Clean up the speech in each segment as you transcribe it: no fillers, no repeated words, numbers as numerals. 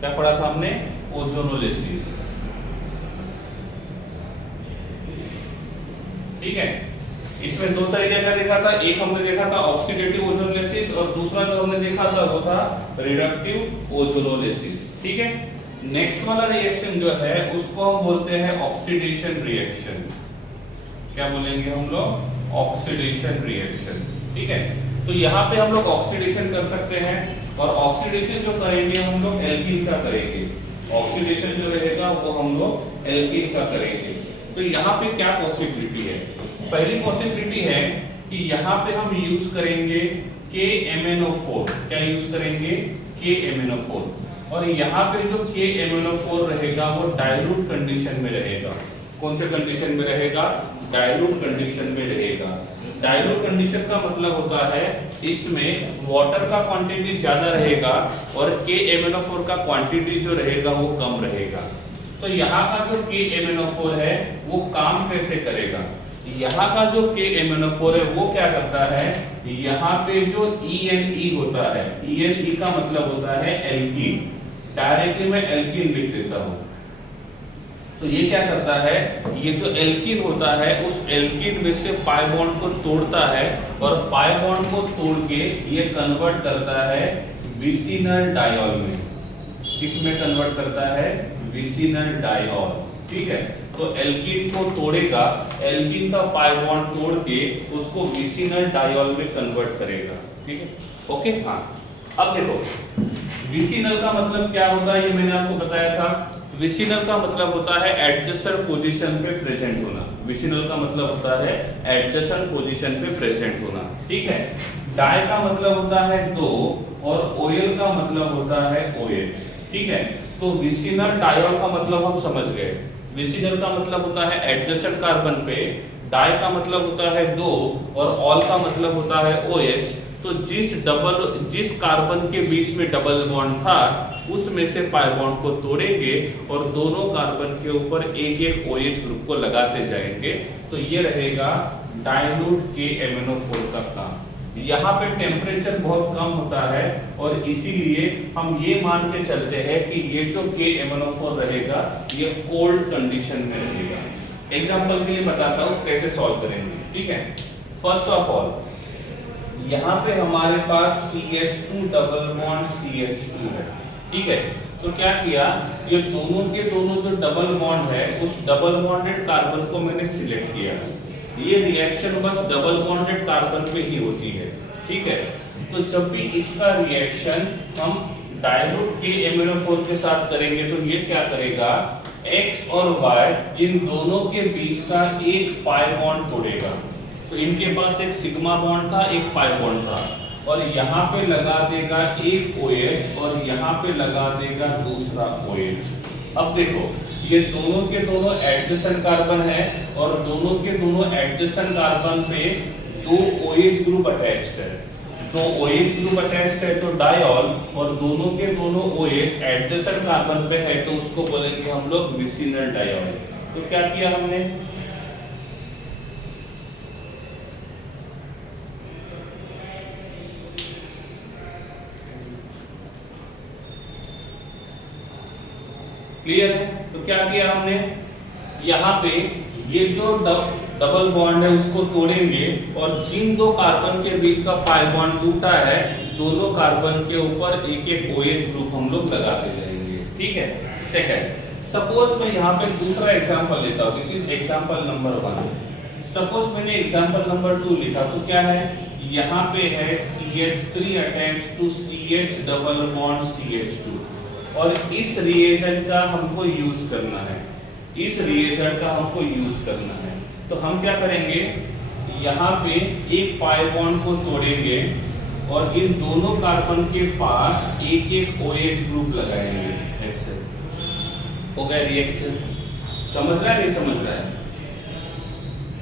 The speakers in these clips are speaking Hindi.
क्या पढ़ा था हमने? ओजोनोलिसिस। ठीक है, इसमें दो तरीके का देखा था, एक हमने देखा था ऑक्सीडेटिव ओजोनोलिसिस और दूसरा जो हमने देखा था वो था रिडक्टिव ओजोनोलिसिस। ठीक है, नेक्स्ट वाला रिएक्शन जो है उसको हम बोलते हैं ऑक्सीडेशन रिएक्शन। क्या बोलेंगे हम लोग? Oxidation reaction. ठीक है, तो यहाँ पे हम लोग ऑक्सीडेशन कर सकते हैं और ऑक्सीडेशन जो करेंगे हम लोग एल्कीन का करेंगे। ऑक्सीडेशन जो रहेगा वो हम लोग एल्कीन का करेंगे। तो यहाँ पे क्या पॉसिबिलिटी है? पहली पॉसिबिलिटी है कि यहाँ पे हम यूज करेंगे KMnO4। क्या यूज करेंगे? KMnO4। और यहाँ पे जो KMnO4 रहेगा वो डाइल्यूट कंडीशन में रहेगा। कौन से कंडीशन में रहेगा? डाइल्यूट कंडीशन में रहेगा। डाइल्यूट कंडीशन का मतलब होता है इसमें वाटर का क्वांटिटी ज्यादा रहेगा और KMnO4 का क्वांटिटी जो रहेगा वो कम रहेगा। तो यहाँ का जो KMnO4 है वो काम कैसे करेगा? यहाँ का जो KMnO4 है वो क्या करता है, यहाँ पे जो ENE होता है, ENE का मतलब होता है एल्कीन। डायरेक्टली मैं एल्कीन लिख देता हूँ। तो ये क्या करता है, ये जो एल्कीन होता है उस एल्कीन में से पाई बॉन्ड को तोड़ता है और पाई बॉन्ड को तोड़ के ये कन्वर्ट करता है विसिनल डायॉल में। किसमें कन्वर्ट करता है? Vicinal dial. ठीक है, तो एल्कीन को तोड़ेगा, एल्कीन का पाई बॉन्ड तोड़ के उसको विसिनल डायॉल में कन्वर्ट करेगा। ठीक है, ओके। हाँ, अब देखो विसिनल का मतलब क्या होता है ये मैंने आपको बताया था। विसिनल का मतलब होता है एडजेसेंट पोजीशन पे प्रेजेंट होना। विसिनल का मतलब होता है एडजेसेंट पोजीशन पे प्रेजेंट होना। ठीक है, डाई का मतलब होता है दो और ओएल का मतलब होता है OH। ठीक है, तो विसिनल डायॉल का मतलब हम समझ गए। विसिनल का मतलब होता है एडजेसेंट कार्बन पे, डाई का मतलब होता है दो और ऑल का मतलब होता है OH। तो जिस कार्बन के बीच में डबल बॉन्ड था उसमें से पाई बॉन्ड को तोड़ेंगे और दोनों कार्बन के ऊपर एक एक OH ग्रुप को लगाते जाएंगे। तो ये रहेगा डाइल्यूट KMnO4 का काम। यहाँ पे टेम्परेचर बहुत कम होता है और इसीलिए हम ये मान के चलते हैं कि ये जो KMnO4 रहेगा ये कोल्ड कंडीशन में रहेगा। एग्जांपल के लिए बताता हूँ कैसे सॉल्व करेंगे। ठीक है, फर्स्ट ऑफ ऑल यहाँ पे हमारे पास CH2 डबल बॉन्ड CH2 है। ठीक है, तो क्या किया, ये दोनों के दोनों जो डबल बॉन्ड है उस डबल बॉन्डेड कार्बन को मैंने सिलेक्ट किया। ये रिएक्शन बस डबल बॉन्डेड कार्बन पे ही होती है। ठीक है, तो जब भी इसका रिएक्शन हम डाइल्यूट KMnO4 के साथ करेंगे तो ये क्या करेगा, X और Y इन दोनों के बीच का एक पाई बॉन्ड तोड़ेगा। तो इनके पास एक सिग्मा बॉन्ड था, एक पाई बॉन्ड था और यहाँ पे लगा देगा एक OH और यहाँ पे लगा देगा दूसरा OH। अब देखो ये दोनों के दोनों एडजेसेंट कार्बन है और दोनों के दोनों एडजेसेंट कार्बन पे दो OH ग्रुप अटैच्ड है। तो OH ग्रुप अटैच्ड है तो डायॉल और दोनों के दोनों OH एडजेसेंट कार्बन पे है तो उसको बोलेंगे हम लोग विसिनल डायॉल। तो क्या किया हमने, क्लियर है? तो क्या किया हमने, यहाँ पे ये जो डबल बॉन्ड है उसको तोड़ेंगे और जिन दो कार्बन के बीच का पाई बॉन्ड टूटा है दोनों कार्बन के ऊपर एक एक OH ग्रुप हम लोग लगाते जाएंगे। ठीक है, सेकंड सपोज मैं यहाँ पे दूसरा एग्जांपल लेता हूँ। This is example number 1। Suppose मैंने एग्जांपल नंबर 2 लिखा तो क्या है, यहाँ पे है CH3 attached to CH double bond CH2 और इस रिएजेंट का हमको यूज करना है। इस रिएजेंट का हमको यूज करना है तो हम क्या करेंगे, यहाँ पे एक पाई बॉन्ड को तोड़ेंगे और इन दोनों कार्बन के पास एक एक OH ग्रुप लगाएंगे। ऐसे हो गया रिएक्शन। समझ रहा है नहीं समझ रहा है?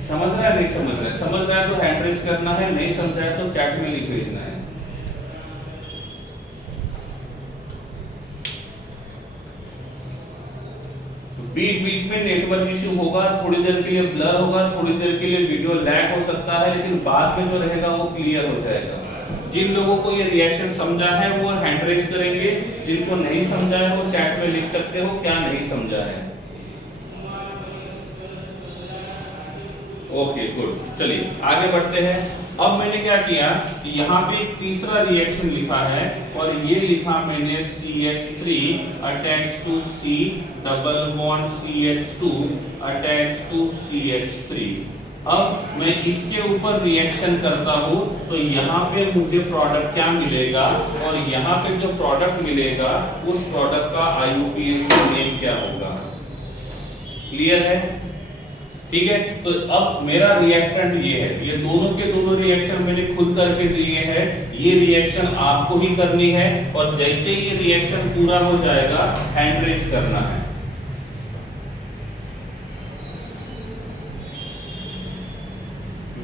समझ रहा है नहीं समझ रहा है? समझ रहा है तो हैंड रेज करना है, नहीं समझ रहा है तो चैट में लिख भेजना है। बीच बीच में नेटवर्क इशू होगा, थोड़ी देर के लिए ब्लर होगा, थोड़ी देर के लिए वीडियो लैग हो सकता है, लेकिन बाद में जो रहेगा वो क्लियर हो जाएगा। जिन लोगों को ये रिएक्शन समझा है वो हैंड रेज करेंगे, जिनको नहीं समझा है वो चैट में लिख सकते हो क्या नहीं समझा है। ओके गुड, चलिए आगे बढ़ते हैं। अब मैंने क्या किया कि यहाँ पे एक तीसरा रिएक्शन लिखा है और ये लिखा मैंने CH3 attach to C double bond CH2 attach to CH3। अब मैं इसके ऊपर रिएक्शन करता हूँ तो यहाँ पे मुझे प्रोडक्ट क्या मिलेगा और यहाँ पे जो प्रोडक्ट मिलेगा उस प्रोडक्ट का IUPAC नेम क्या होगा। क्लियर है? ठीक है, तो अब मेरा रिएक्टेंट ये है, ये दोनों के दोनों रिएक्शन मैंने खुद करके दिए हैं, ये रिएक्शन आपको ही करनी है और जैसे ये रिएक्शन पूरा हो जाएगा हैंड रेज करना है।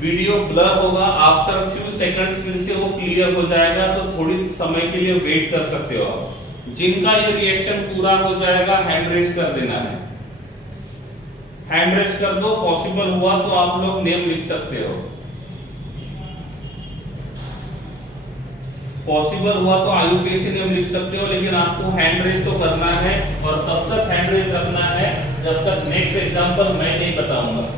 वीडियो ब्लर होगा, आफ्टर फ्यू सेकंड्स फिर से वो क्लियर हो जाएगा, तो थोड़ी समय के लिए वेट कर सकते हो आप। जिनका ये रिएक्शन पूरा हो जाएगा हैंड रेज कर देना है, हैंड रेज कर दो। पॉसिबल हुआ तो आप लोग नेम लिख सकते हो, पॉसिबल हुआ तो IUPAC नेम लिख सकते हो, लेकिन आपको हैंड रेज तो करना है और तब तक हैंड रेज रखना है जब तक नेक्स्ट एग्जांपल मैं नहीं बताऊंगा।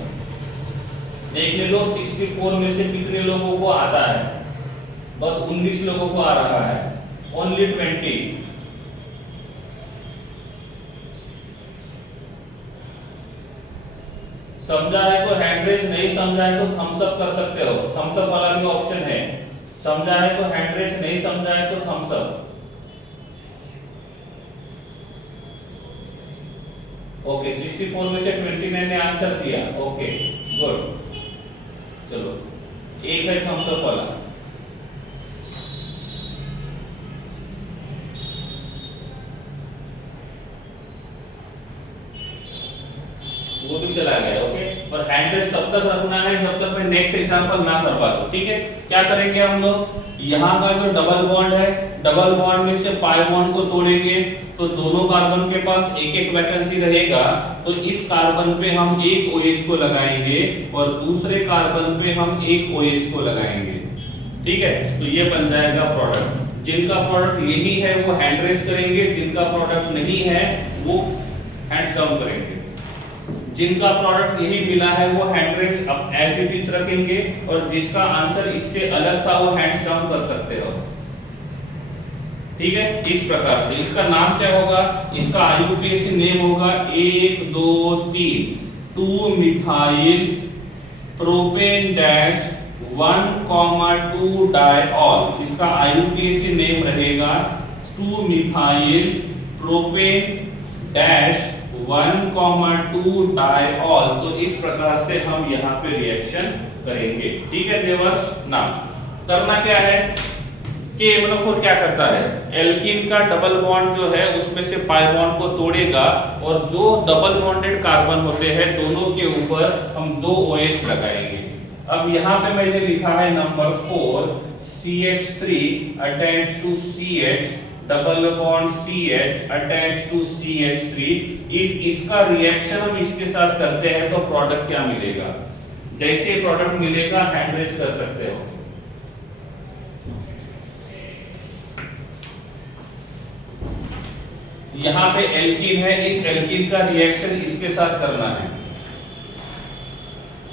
देख ले लो 64 में से कितने लोगों को आता है, बस 19 लोगों को आ रहा है, ओनली 20। समझा है तो हैंड रेज, नहीं समझा है तो थम्स अप कर सकते हो, थम्स अप वाला भी ऑप्शन है। समझा है तो हैंड रेज, नहीं समझा है तो थम्स अप। ओके 64 में से 29 ने आंसर दिया, ओके गुड। चलो एक है थम्स अप वाला, वो भी चला गया। ओके, और हैंड रेज तब तक रखना है जब तक मैं नेक्स्ट एग्जांपल ना कर पाता। ठीक है, क्या करेंगे हम लोग, यहाँ का जो डबल बॉन्ड है, डबल बॉन्ड में से पाई बॉन्ड को तोड़ेंगे तो दोनों कार्बन के पास एक एक वैकेंसी रहेगा, तो इस कार्बन पे हम एक OH को लगाएंगे और दूसरे कार्बन पे हम एक OH को लगाएंगे। ठीक है, तो ये बन जाएगा प्रोडक्ट। जिनका प्रोडक्ट यही है वो हैंड रेज करेंगे, जिनका प्रोडक्ट नहीं है वो हैंड्स डाउन करेंगे। जिनका प्रोडक्ट यही मिला है वो हैंड रेज अब एज इट इज रखेंगे और जिसका आंसर इससे अलग था वो हैंड्स डाउन कर सकते हो। ठीक है, इस प्रकार से इसका नाम क्या होगा, इसका IUPAC नेम होगा 1 2 3 2 मिथाइल प्रोपेन डैश 1,2 डायऑल। इसका IUPAC नेम रहेगा 2 मिथाइल प्रोपेन डैश 1,2 डायऑल। तो इस प्रकार से हम यहाँ पे रिएक्शन करेंगे। ठीक है देवर्स, ना करना क्या है कि KMnO4 क्या करता है, एल्कीन का डबल बॉन्ड जो है उसमें से पाई बॉन्ड को तोड़ेगा और जो डबल बॉन्डेड कार्बन होते हैं दोनों के ऊपर हम 2 OH लगाएंगे। अब यहाँ पे मैंने लिखा है number 4 CH3 attach to CH double bond CH attach to CH3। If इसका रिएक्शन हम इसके साथ करते हैं तो प्रोडक्ट क्या मिलेगा, जैसे प्रोडक्ट मिलेगा हैंड रेज कर सकते हो। यहाँ पे एल्कीन है, इस एल्कीन का रिएक्शन इसके साथ करना है।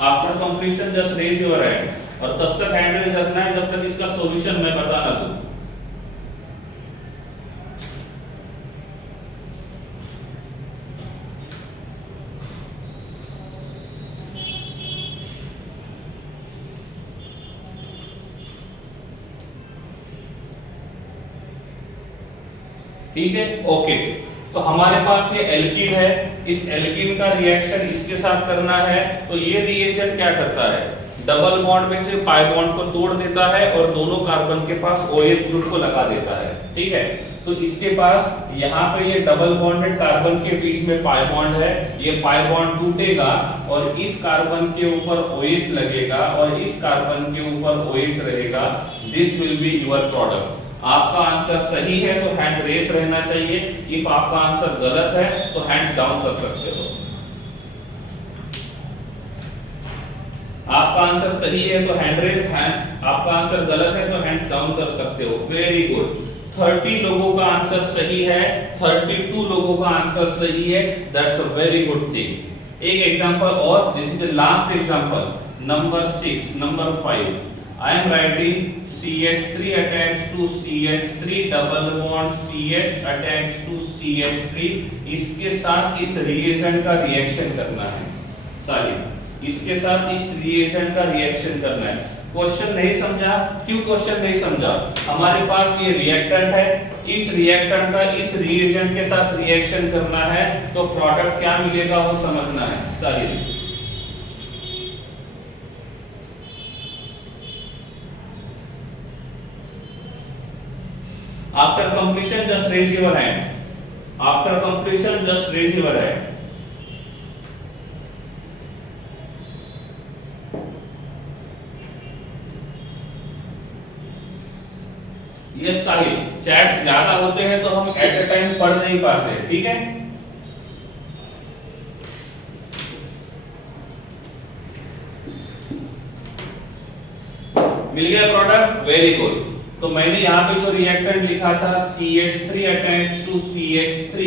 After completion just raise your hand और तब तक हैंड रेज रखना है जब तक इसका सॉल्यूशन मैं बता ना दूं। ठीक है, ओके, तो हमारे पास ये एल्कीन है, इस एल्कीन का रिएक्शन इसके साथ करना है। तो ये रिएक्शन क्या करता है, डबल बॉन्ड में से पाई बॉन्ड को तोड़ देता है और दोनों कार्बन के पास OH ग्रुप को लगा देता है। ठीक है, तो इसके पास यहाँ पे ये डबल बॉन्डेड कार्बन के बीच में पाई बॉन्ड है, ये पाई बॉन्ड टूटेगा और इस कार्बन के ऊपर OH लगेगा और इस कार्बन के ऊपर OH रहेगा। This will be your product. आपका आंसर सही है तो हैंड रेज रहना चाहिए, इफ आपका आंसर गलत है तो हैंड्स डाउन कर सकते हो। आपका आंसर सही है तो हैंड रेज, हैंड आपका आंसर गलत है तो हैंड्स डाउन कर सकते हो। वेरी गुड, 30 लोगों का आंसर सही है, 32 लोगों का आंसर सही है। That's a very good thing. एक एग्जांपल और, this is the last example, number 6, number 5। I am writing CH3 attached to CH3 double bond CH attached to CH3। इसके साथ इस रिएजेंट का रिएक्शन करना है सारी, इसके साथ इस रिएजेंट का रिएक्शन करना है। क्वेश्चन नहीं समझा? क्यों क्वेश्चन नहीं समझा? हमारे पास ये रिएक्टेंट है, इस रिएक्टेंट का इस रिएजेंट के साथ रिएक्शन करना है, तो प्रोडक्ट क्या मिलेगा वो समझना है सारी। After completion, just raise your hand. After completion, just raise your hand. ये साहिल, चैट्स ज्यादा होते हैं तो हम एट अ टाइम पढ़ नहीं पाते, ठीक है? मिल गया प्रोडक्ट? Very good. तो मैंने यहाँ पे जो रिएक्टेंट लिखा था CH3 attach to CH3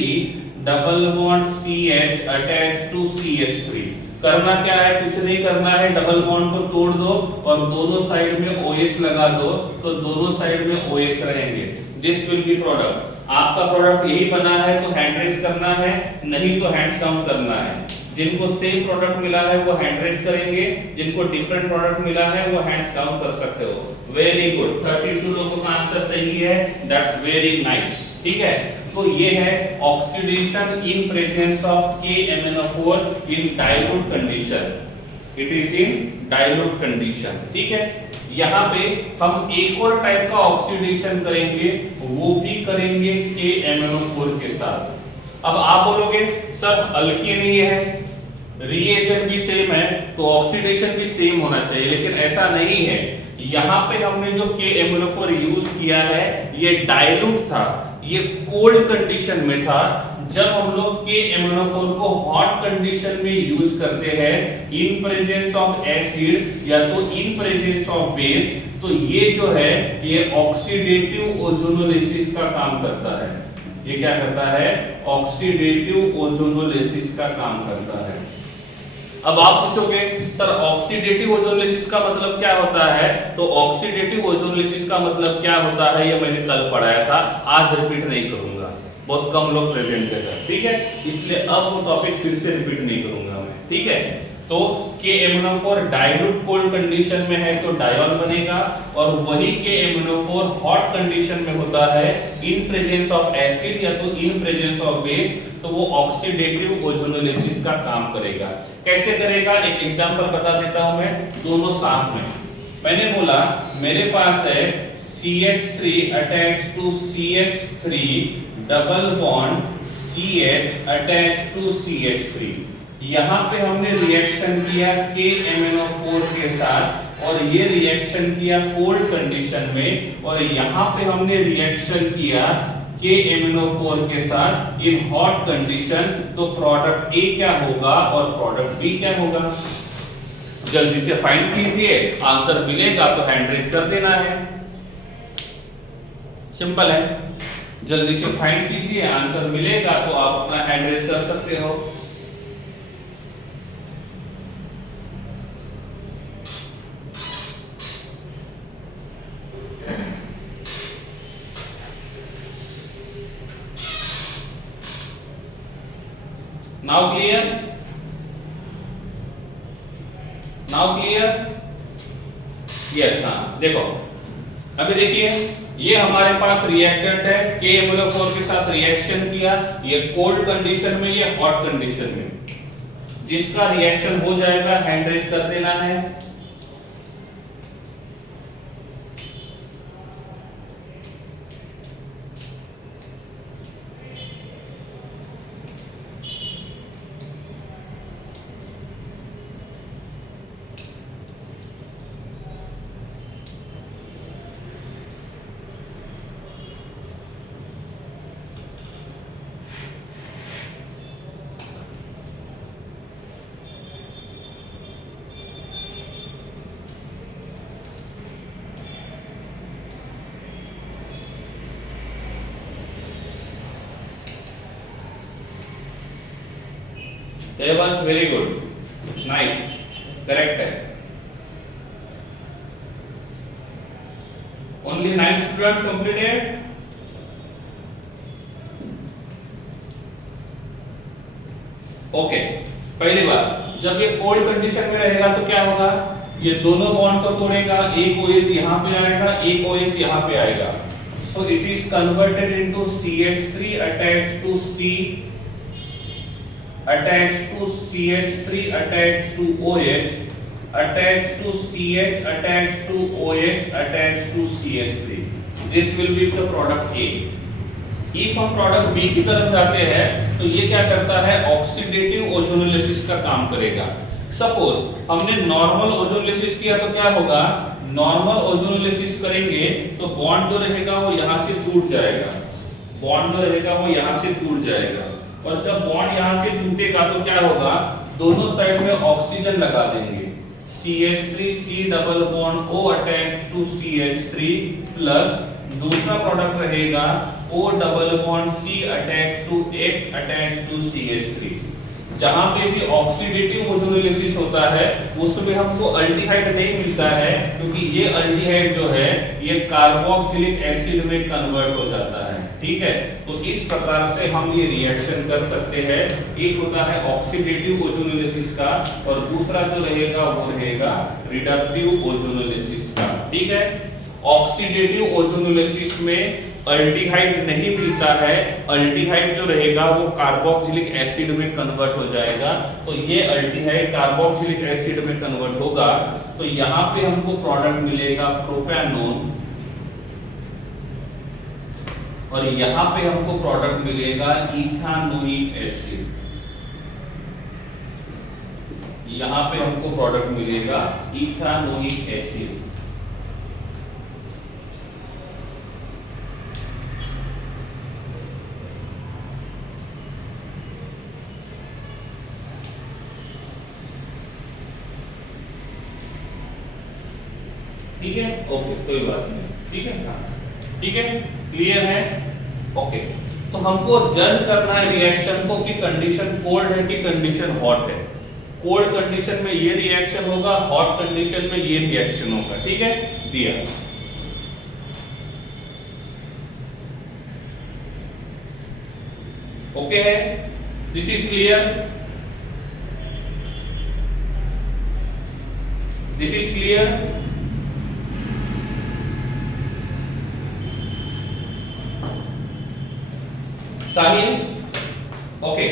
double bond CH attach to CH3, करना क्या है? कुछ नहीं करना है, डबल बॉन्ड को तोड़ दो और दोनों साइड में OH लगा दो, तो दोनों साइड में OH रहेंगे। This will B product. आपका प्रोडक्ट यही बना है तो हैंड रेज करना है, नहीं तो हैंड्स डाउन करना है। जिनको सेम प्रोडक्ट मिला है वो हैंड रेज करेंगे, जिनको डिफरेंट प्रोडक्ट मिला है वो हैंड्स डाउन कर सकते हो। वेरी गुड, 32 लोगों का आंसर सही है। दैट्स वेरी नाइस, ठीक है? तो ये है oxidation in presence of KMnO4 in dilute condition. It is in dilute condition, ठीक है? यहाँ पे हम एक और टाइप का ऑक्सीडेशन करेंगे, वो भी करेंगे KMnO4 के साथ। अब आप बोलोगे सर अल्कीन ही है, रिएक्शन भी सेम है, तो ऑक्सीडेशन भी सेम होना चाहिए, लेकिन ऐसा नहीं है। यहाँ पे हमने जो KMnO4 यूज किया है ये डाइल्यूट था, ये कोल्ड कंडीशन में था। जब हम लोग KMnO4 को हॉट कंडीशन में यूज करते हैं इन प्रेजेंस ऑफ एसिड या तो इन प्रेजेंस ऑफ बेस, तो ये जो है ये ऑक्सीडेटिव ओजोनोलिसिस का काम करता है। ये क्या करता है? ऑक्सीडेटिव ओजोनोलिसिस का काम करता है। अब आप पूछोगे सर ऑक्सीडेटिव ओजोनोलिसिस का मतलब क्या होता है? तो ऑक्सीडेटिव ओजोनोलिसिस का मतलब क्या होता है ये मैंने कल पढ़ाया था, आज रिपीट नहीं करूंगा, बहुत कम लोग प्रेजेंट थे, ठीक है? इसलिए अब वो टॉपिक फिर से रिपीट नहीं करूंगा मैं, ठीक है? तो KMnO4 डाइल्यूट कोल्ड कंडीशन में है तो डायोल बनेगा, और वही KMnO4 हॉट कंडीशन में होता है इन प्रेजेंस ऑफ एसिड या तो इन प्रेजेंस ऑफ बेस, तो वो ऑक्सीडेटिव ओजोनोलिसिस का काम करेगा। कैसे करेगा? एक एग्जांपल बता देता हूं मैं, दोनों साथ में। मैंने बोला मेरे पास है CH3 attach to CH3 double bond CH attach to CH3। यहाँ पे हमने रिएक्शन किया KMnO4 के साथ, और ये रिएक्शन किया कोल्ड कंडीशन में, और यहाँ पे हमने रिएक्शन किया KMnO4 के साथ इन हॉट कंडीशन। तो प्रोडक्ट A क्या होगा और प्रोडक्ट B क्या होगा? जल्दी से फाइंड कीजिए, आंसर मिलेगा तो हैंड रेज कर देना है, सिंपल है। जल्दी से फाइंड कीजिए, आंसर मिलेगा तो आप अपना हैंड रेज कर सकते हो। Now clear? Now clear? Yes, हाँ देखो, अभी देखिए ये हमारे पास रिएक्टेंट है, KMnO4 के साथ रिएक्शन किया, ये कोल्ड कंडीशन में, ये हॉट कंडीशन में। जिसका रिएक्शन हो जाएगा हैंड रेज कर देना है। Jayavamsha very good, nice, correct है। Only 9 students completed. ओके, पहली बात, जब ये कोल्ड कंडीशन में रहेगा तो क्या होगा, ये दोनों बॉन्ड को तोड़ेगा, एक OH यहाँ पे आएगा, एक OH यहाँ पे आएगा। So it is converted into CH3 attached to C attached to CH3 attached to OH attached to CH attached to OH attached to CH3. This will be the product A. If हम प्रोडक्ट बी की तरफ जाते हैं तो ये क्या करता है, ऑक्सीडेटिव ओजोनोलिसिस का काम करेगा। सपोज हमने नॉर्मल ओजोनोलिसिस किया तो क्या होगा, नॉर्मल ओजोनोलिसिस करेंगे तो बॉन्ड जो रहेगा वो यहाँ से टूट जाएगा, बॉन्ड जो रहेगा वो यहाँ से टूट जाएगा, और जब बॉन्ड यहाँ से टूटेगा तो क्या होगा, दोनों साइड में ऑक्सीजन लगा देंगे, CH3 C double bond O attach to CH3 plus दूसरा प्रोडक्ट रहेगा O double bond C attach to H attach to CH3। जहां पे भी ऑक्सीडेटिव ओजोनोलिसिस होता है उसमें हमको अल्डिहाइड नहीं मिलता है, क्योंकि ये अल्डिहाइड जो है ये कार्बोक्सिलिक एसिड में कन्वर्ट हो जाता है। ठीक है, तो इस प्रकार से हम ये रिएक्शन कर सकते हैं। एक होता है ऑक्सीडेटिव ओजोनोलिसिस का और दूसरा जो रहेगा वो रहेगा रिडक्टिव ओजोनोलिसिस का। ठीक है, ऑक्सीडेटिव ओजोनोलिसिस में अल्डिहाइड नहीं मिलता है, अल्डिहाइड जो रहेगा वो कार्बोक्सिलिक एसिड में कन्वर्ट हो जाएगा, तो ये अल्डिहाइड कार्बोक्सिलिक एसिड में कन्वर्ट होगा तो यहाँ पे हमको प्रोडक्ट मिलेगा प्रोपेनोन, और यहाँ पे हमको प्रोडक्ट मिलेगा इथानोइक एसिड, यहाँ पे हमको प्रोडक्ट मिलेगा इथानोइक एसिड। ठीक है, ओके, कोई बात नहीं, ठीक है, ठीक है, क्लियर है। ओके, तो हमको जज करना है रिएक्शन को कि कंडीशन कोल्ड है कि कंडीशन हॉट है। कोल्ड कंडीशन में ये रिएक्शन होगा, हॉट कंडीशन में ये रिएक्शन होगा। ठीक है, दिया। ओके है, this is clear, this is clear. Sahil, okay,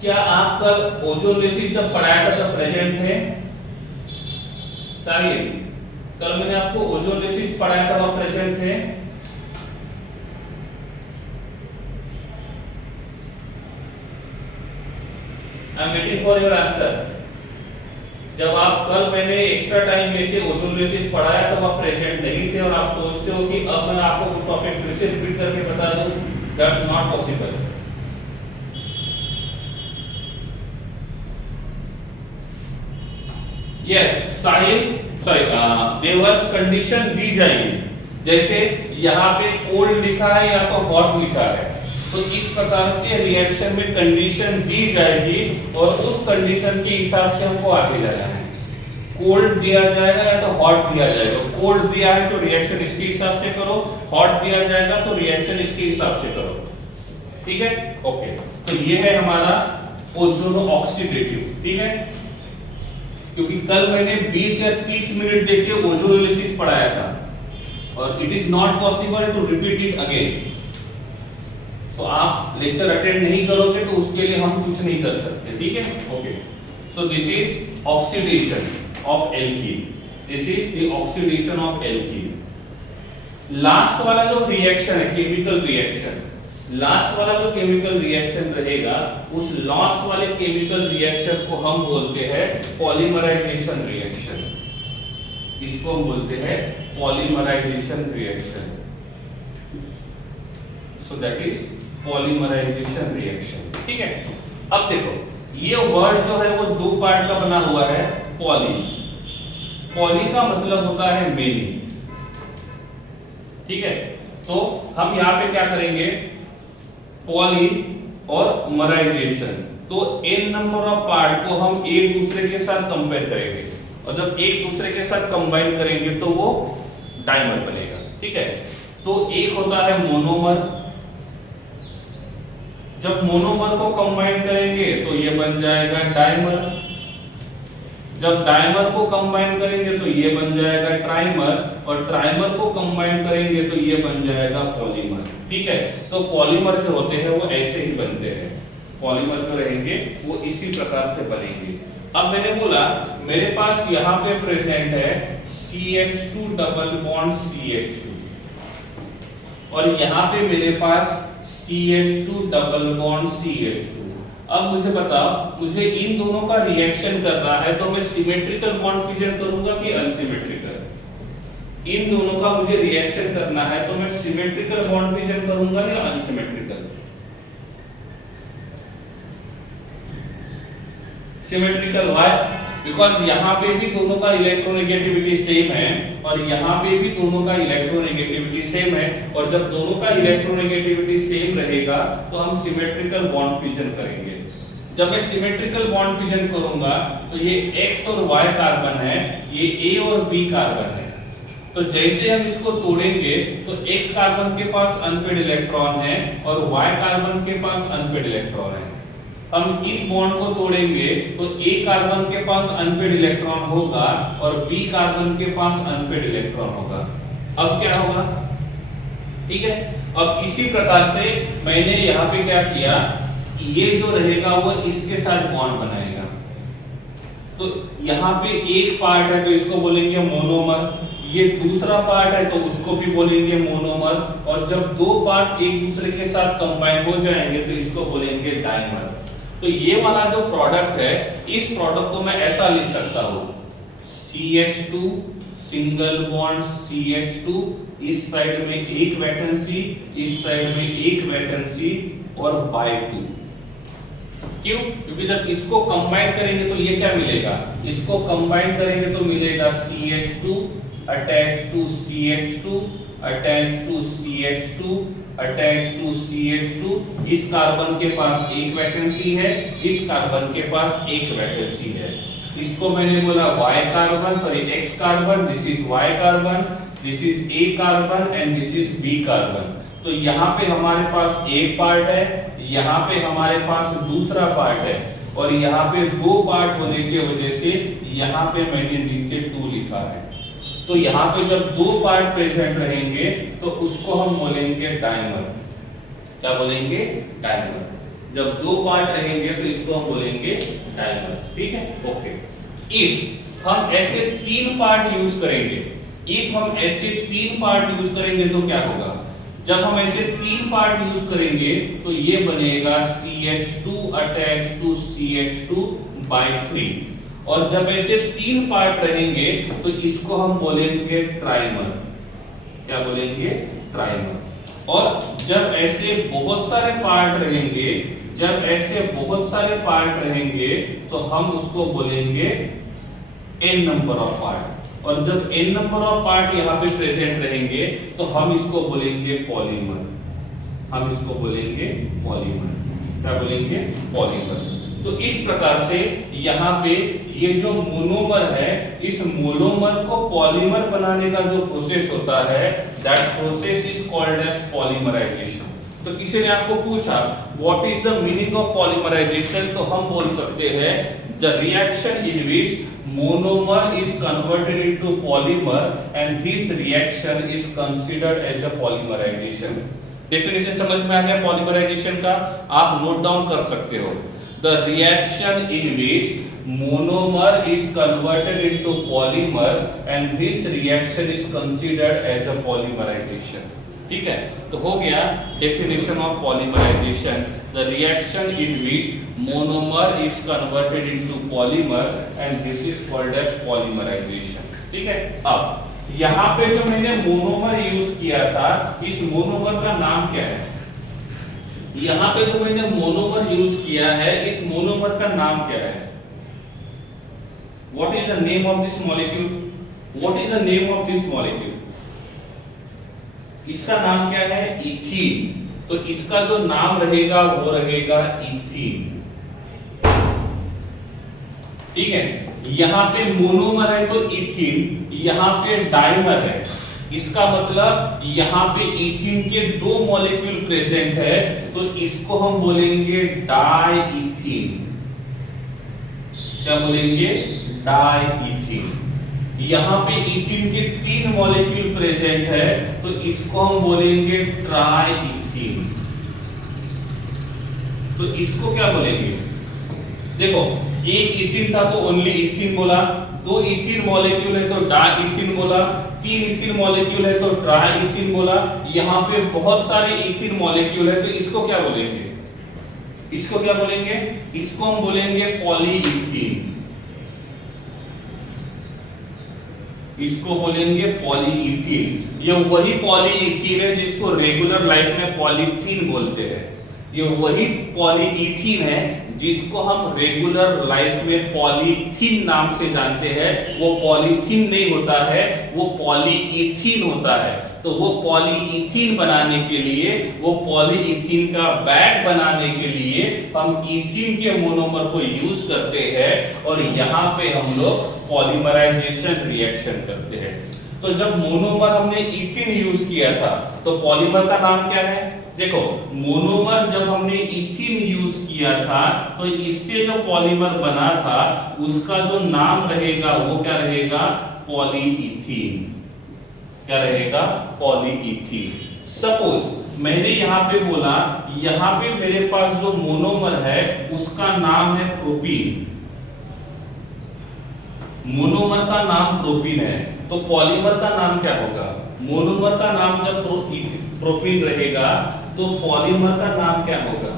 क्या आप कल ओजोनोलिसिस जब पढ़ाया था तब प्रेजेंट थे? साहिल, कल मैंने आपको ओजोनोलिसिस पढ़ाया था तब प्रेजेंट थे? I am waiting for your answer. जब आप कल मैंने एक्स्ट्रा टाइम लेके ओजोनोलिसिस पढ़ाया तब आप प्रेजेंट नहीं थे और आप सोचते हो कि अब मैं आपको वो टॉपिक फिर से रिपीट करके बता दूं, that's not possible. Yes Sahil, sorry Devarsh condition दी जाएगी, जैसे यहाँ पे कोल्ड लिखा है या तो हॉट लिखा है, तो इस प्रकार से रिएक्शन में कंडीशन दी जाएगी और उस कंडीशन के हिसाब से हमको आगे जाना है। कोल्ड दिया जाएगा या तो हॉट दिया जाएगा, कोल्ड दिया है तो रिएक्शन इसके हिसाब से करो, हॉट दिया जाएगा तो रिएक्शन इसके हिसाब से करो। ठीक है, ओके, तो ये है हमारा ओजोनो ऑक्सीडेटिव। ठीक है, क्योंकि कल मैंने 20 या 30 मिनट देके ओजोनोलिसिस पढ़ाया था और it is not possible to repeat it again. तो आप लेक्चर अटेंड नहीं करोगे तो उसके लिए हम कुछ नहीं कर सकते। ठीक है, okay, so this is oxidation of alkene, this is the oxidation of alkene. Last वाला जो रिएक्शन है केमिकल रिएक्शन, लास्ट वाला जो केमिकल रिएक्शन रहेगा उस लास्ट वाले केमिकल रिएक्शन को हम बोलते हैं पॉलीमराइजेशन रिएक्शन, इसको हम बोलते हैं polymerisation reaction. So that is polymerisation reaction. ठीक है, अब देखो ये वर्ड जो है वो दो पार्ट का बना हुआ है। पॉली, पॉली का मतलब होता है मेनी। ठीक है, तो हम यहां पे क्या करेंगे, पॉली और मराइजेशन, तो n नंबर ऑफ पार्ट को हम एक दूसरे के साथ कंपेयर करेंगे, और जब एक दूसरे के साथ कंबाइन करेंगे तो वो डाइमर बनेगा। ठीक है, तो एक होता है मोनोमर, जब मोनोमर को कंबाइन करेंगे तो ये बन जाएगा डाइमर, जब डाइमर को कंबाइन करेंगे तो ये बन जाएगा ट्राइमर, और ट्राइमर को कंबाइन करेंगे तो ये बन जाएगा पॉलीमर। ठीक है, तो पॉलीमर जो होते हैं वो ऐसे ही बनते हैं, पॉलीमर जो रहेंगे वो इसी प्रकार से बनेंगे। अब मैंने बोला मेरे पास यहाँ पे प्रेजेंट है CH2 डबल बॉन्ड CH2, और यहाँ पे मेरे पास CH2 डबल बॉन्ड CH2। अब मुझे बताओ, मुझे इन दोनों का रिएक्शन करना है तो मैं सिमेट्रिकल बॉन्ड फिजन करूंगा कि अनसिमेट्रिकल? इन दोनों का मुझे रिएक्शन करना है तो मैं सिमेट्रिकल बॉन्ड फिजन करूंगा या अनसिमेट्रिकल? सिमेट्रिकल। व्हाई? बिकॉज यहाँ पे भी दोनों का इलेक्ट्रोनेगेटिविटी सेम है और यहाँ पे भी दोनों का इलेक्ट्रोनेगेटिविटी सेम है, और जब दोनों का इलेक्ट्रोनेगेटिविटी सेम रहेगा तो हम सिमेट्रिकल बॉन्ड फिजन करेंगे। जब मैं सिमेट्रिकल बॉन्ड फिजन करूंगा तो ये X और Y कार्बन है, ये A और B कार्बन है, तो जैसे हम इसको तोड़ेंगे तो X कार्बन के पास अनपेड इलेक्ट्रॉन है और Y कार्बन के पास अनपेड इलेक्ट्रॉन है। हम इस बॉन्ड को तोड़ेंगे तो A कार्बन के पास अनपेड इलेक्ट्रॉन होगा और B कार्बन के पास अनपेड इलेक्ट्रॉन होगा। अब क्या होगा? ठीक है, अब इसी प्रकार से मैंने यहाँ पे क्या किया, ये जो रहेगा वो इसके साथ बॉन्ड बनाएगा। तो यहाँ पे एक पार्ट है तो इसको बोलेंगे मोनोमर, ये दूसरा पार्ट है तो उसको भी बोलेंगे मोनोमर, और जब दो पार्ट एक दूसरे के साथ कंबाइन हो जाएंगे तो इसको बोलेंगे डाइमर। तो ये वाला जो प्रोडक्ट है, इस प्रोडक्ट को मैं ऐसा लिख सकता हूँ CH2 सिंगल बॉन्ड CH2, इस साइड में एक वैकेंसी, इस साइड में एक वैकेंसी और बाय 2। क्यों? क्योंकि जब इसको कंबाइन करेंगे तो ये क्या मिलेगा, इसको कंबाइन करेंगे तो मिलेगा CH2 attach to CH2 attach to CH2 attach to CH2। इस कार्बन के पास एक वैकेंसी है, इस कार्बन के पास एक वैकेंसी है। इसको मैंने बोला Y carbon, sorry X carbon, this is Y carbon, this is A carbon and this is B carbon. तो यहाँ पे हमारे पास एक पार्ट है, यहाँ पे हमारे पास दूसरा पार्ट है, और यहाँ पे दो पार्ट होने की वजह से यहाँ पे मैंने नीचे 2 लिखा है। तो यहाँ पे जब दो पार्ट प्रेजेंट रहेंगे तो उसको हम बोलेंगे डाइमर। क्या बोलेंगे? डाइमर। जब दो पार्ट रहेंगे तो इसको हम बोलेंगे डाइमर। ठीक है, ओके। इफ हम ऐसे 3 पार्ट यूज करेंगे, इफ हम ऐसे 3 पार्ट यूज करेंगे तो क्या होगा? जब हम ऐसे 3 पार्ट यूज करेंगे तो ये बनेगा CH2 attach to CH2 bye 3, और जब ऐसे 3 पार्ट रहेंगे तो इसको हम बोलेंगे ट्राइमर। क्या बोलेंगे? ट्राइमर। और जब ऐसे बहुत सारे पार्ट रहेंगे, जब ऐसे बहुत सारे पार्ट रहेंगे तो हम उसको बोलेंगे n नंबर ऑफ पार्ट, और जब n नंबर ऑफ पार्ट यहाँ पे प्रेजेंट रहेंगे तो हम इसको बोलेंगे पॉलीमर। हम इसको बोलेंगे पॉलीमर। क्या बोलेंगे? पॉलीमर। तो इस प्रकार से यहाँ पे ये जो मोनोमर है, इस मोनोमर को पॉलीमर बनाने का जो प्रोसेस होता है, that process is called as polymerisation. तो किसी ने आपको पूछा what is the meaning of polymerisation, तो हम बोल सकते हैं the reaction in which monomer is converted into polymer and this reaction is considered as a polymerisation. Definition समझ में आ गया पॉलीमराइजेशन का? आप नोट डाउन कर सकते हो। The reaction in which monomer is converted into polymer and this reaction is considered as a polymerization. ठीक है, तो हो गया definition of polymerization, the reaction in which monomer is converted into polymer and this is called as polymerization. ठीक है, अब यहाँ पे जो मैंने मोनोमर यूज किया था, इस मोनोमर का नाम क्या है? यहाँ पे जो मैंने मोनोमर यूज किया है, इस मोनोमर का नाम क्या है? What is the name of this molecule? What is the name of this molecule? इसका नाम क्या है? इथीन। तो इसका जो नाम रहेगा वो रहेगा इथीन। ठीक है, यहाँ पे मोनोमर है तो इथीन, यहाँ पे डाइमर है, इसका मतलब यहाँ पे इथीन के 2 मॉलिक्यूल प्रेजेंट है, तो इसको हम बोलेंगे डाइथीन। क्या बोलेंगे? डाइथीन। यहाँ पे इथीन के 3 मॉलिक्यूल प्रेजेंट है, तो इसको हम बोलेंगे ट्राइथीन। तो इसको क्या बोलेंगे? देखो, एक इथीन था तो ओनली इथीन बोला, 2 इथीन मॉलिक्यूल है तो डाइथीन बोला, 3 इथीन मॉलिक्यूल है तो ट्राइथीन बोला, यहाँ पे बहुत सारे इथीन मॉलिक्यूल है, तो इसको क्या बोलेंगे? इसको क्या बोलेंगे? इसको हम बोलेंगे पॉलीइथीन। इसको बोलेंगे पॉलीइथीन। ये वही पॉलीइथीन है जिसको रेगुलर लाइफ में पॉलीथीन बोलते हैं। ये वही पॉलीइथीन है जिसको हम रेगुलर लाइफ में पॉलीथीन नाम से जानते हैं। वो पॉलीथीन नहीं होता है, वो पॉलीइथीन होता है। तो वो पॉलीइथीन बनाने के लिए, वो पॉलीइथीन का बैग बनाने के लिए हम इथीन के मोनोमर को यूज करते हैं, और यहाँ पे हम लोग पॉलीमराइजेशन रिएक्शन करते हैं। तो जब मोनोमर हमने इथीन यूज किया था, तो पॉलीमर का नाम क्या है? देखो, मोनोमर जब हमने इथीन यूज किया था, तो इससे जो पॉलीमर बना था उसका जो नाम रहेगा वो क्या रहेगा? पॉलीइथीन। क्या रहेगा? पॉलीइथीन। सपोज मैंने यहाँ पे बोला, यहाँ पे मेरे पास जो मोनोमर है उसका नाम है प्रोपीन। मोनोमर का नाम प्रोपीन है, तो पॉलीमर का नाम क्या होगा? मोनोमर का नाम जब प्रोपीन रहेगा तो पॉलीमर का नाम क्या होगा?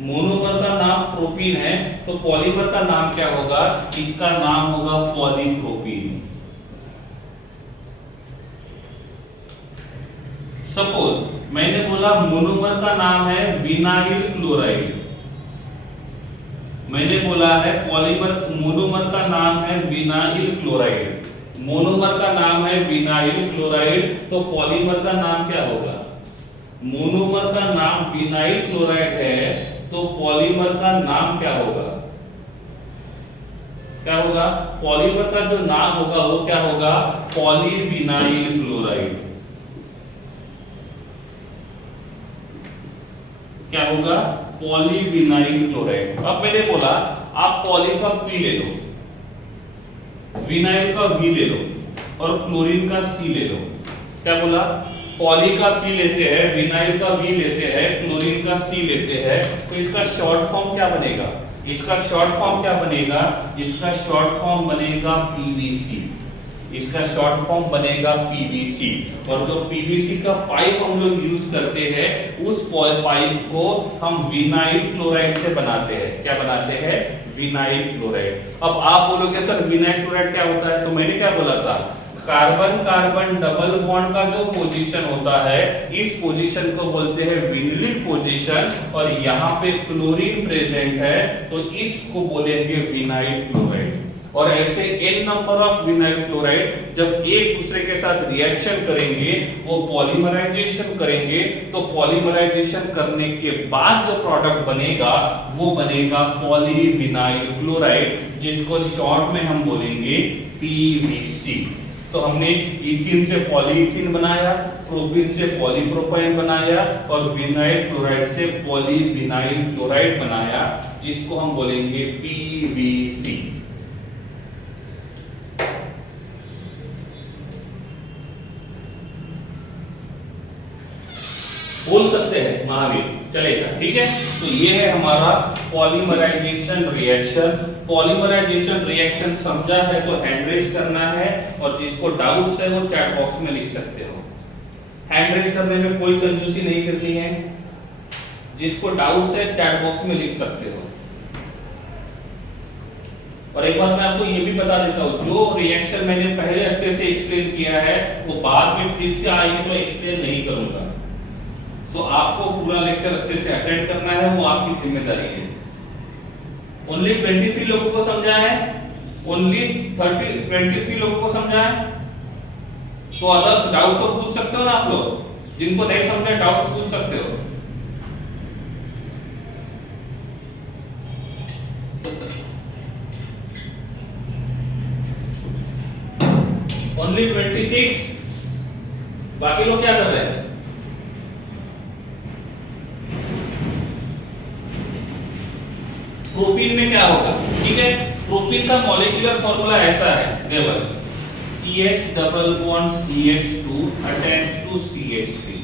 मोनोमर का नाम प्रोपीन है, तो पॉलीमर का नाम क्या होगा? इसका नाम होगा पॉलीप्रोपीन। सपोज मैंने बोला मोनोमर का नाम है विनाइल क्लोराइड। मैंने बोला है मोनोमर का नाम है विनाइल क्लोराइड। मोनोमर का नाम है विनाइल क्लोराइड, तो पॉलीमर का नाम क्या होगा? मोनोमर का नाम विनाइल क्लोराइड है, तो पॉलीमर का नाम क्या होगा? क्या होगा? पॉलीमर का जो नाम होगा वो क्या होगा? Polyvinyl chloride. क्या होगा? Polyvinyl chloride. अब मैंने बोला आप पॉली का पी ले लो, विनाइल का वी ले लो, और क्लोरीन का सी ले लो। क्या बोला? पॉली का पी लेते हैं, विनाइल का वी लेते हैं, क्लोरीन का सी लेते हैं, तो इसका शॉर्ट फॉर्म क्या बनेगा? इसका शॉर्ट फॉर्म क्या बनेगा? इसका शॉर्ट फॉर्म बनेगा पीवीसी। इसका शॉर्ट फॉर्म बनेगा पीवीसी। और जो पीवीसी का पाइप हम लोग यूज करते हैं, उस पाइप को हम विनाइल क्लोराइड से बनाते हैं। क्या बनाते हैं? Vinyl chloride. अब आप बोलोगे सर विनाइल क्लोराइड क्या होता है? तो मैंने क्या बोला था? कार्बन कार्बन डबल बॉन्ड का जो पोजीशन होता है, इस पोजीशन को बोलते हैं विनिलिक पोजीशन, और यहाँ पे क्लोरीन प्रेजेंट है, तो इसको बोलेंगे विनाइल क्लोराइड। और ऐसे n number of vinyl chloride जब एक दूसरे के साथ रिएक्शन करेंगे, वो पॉलीमराइजेशन करेंगे, तो पॉलीमराइजेशन करने के बाद जो प्रोडक्ट बनेगा वो बनेगा पॉलीविनाइल क्लोराइड, जिसको शॉर्ट में हम बोलेंगे पीवीसी। तो हमने इथीन से पॉलीइथीन बनाया, प्रोपीन से पॉलीप्रोपाइन बनाया, और विनाइल क्लोराइड से पॉलीविनाइल क्लोराइड बनाया, जिसको हम बोलेंगे पीवीसी। बोल सकते हैं महावीर, चलेगा, ठीक है। तो ये है हमारा पॉलीमराइजेशन रिएक्शन। पॉलीमराइजेशन रिएक्शन समझा है तो हैंड रेज करना है, और जिसको डाउट्स है वो चैट बॉक्स में लिख सकते हो। हैंड रेज करने में कोई कंजूसी नहीं करनी है, जिसको डाउट्स है चैट बॉक्स में लिख सकते हो। और एक बार मैं आपको ये भी बता देता हूँ, जो रिएक्शन मैंने पहले अच्छे से एक्सप्लेन किया है वो बाद में फिर से आएगी तो एक्सप्लेन नहीं करूंगा। सो आपको पूरा लेक्चर अच्छे से अटेंड करना है, वो आपकी जिम्मेदारी है। ओनली 23 लोगों को समझा है, ओनली 23 लोगों को समझा है, तो अदर्स डाउट तो पूछ सकते हो ना आप लोग। जिनको नहीं समझा डाउट्स पूछ सकते हो। बाकी लोग क्या कर रहे हैं? प्रोपीन में क्या होगा? ठीक है, प्रोपीन का मॉलिक्यूलर फॉर्मूला ऐसा है, देखो CH double bond CH2 attach to CH3।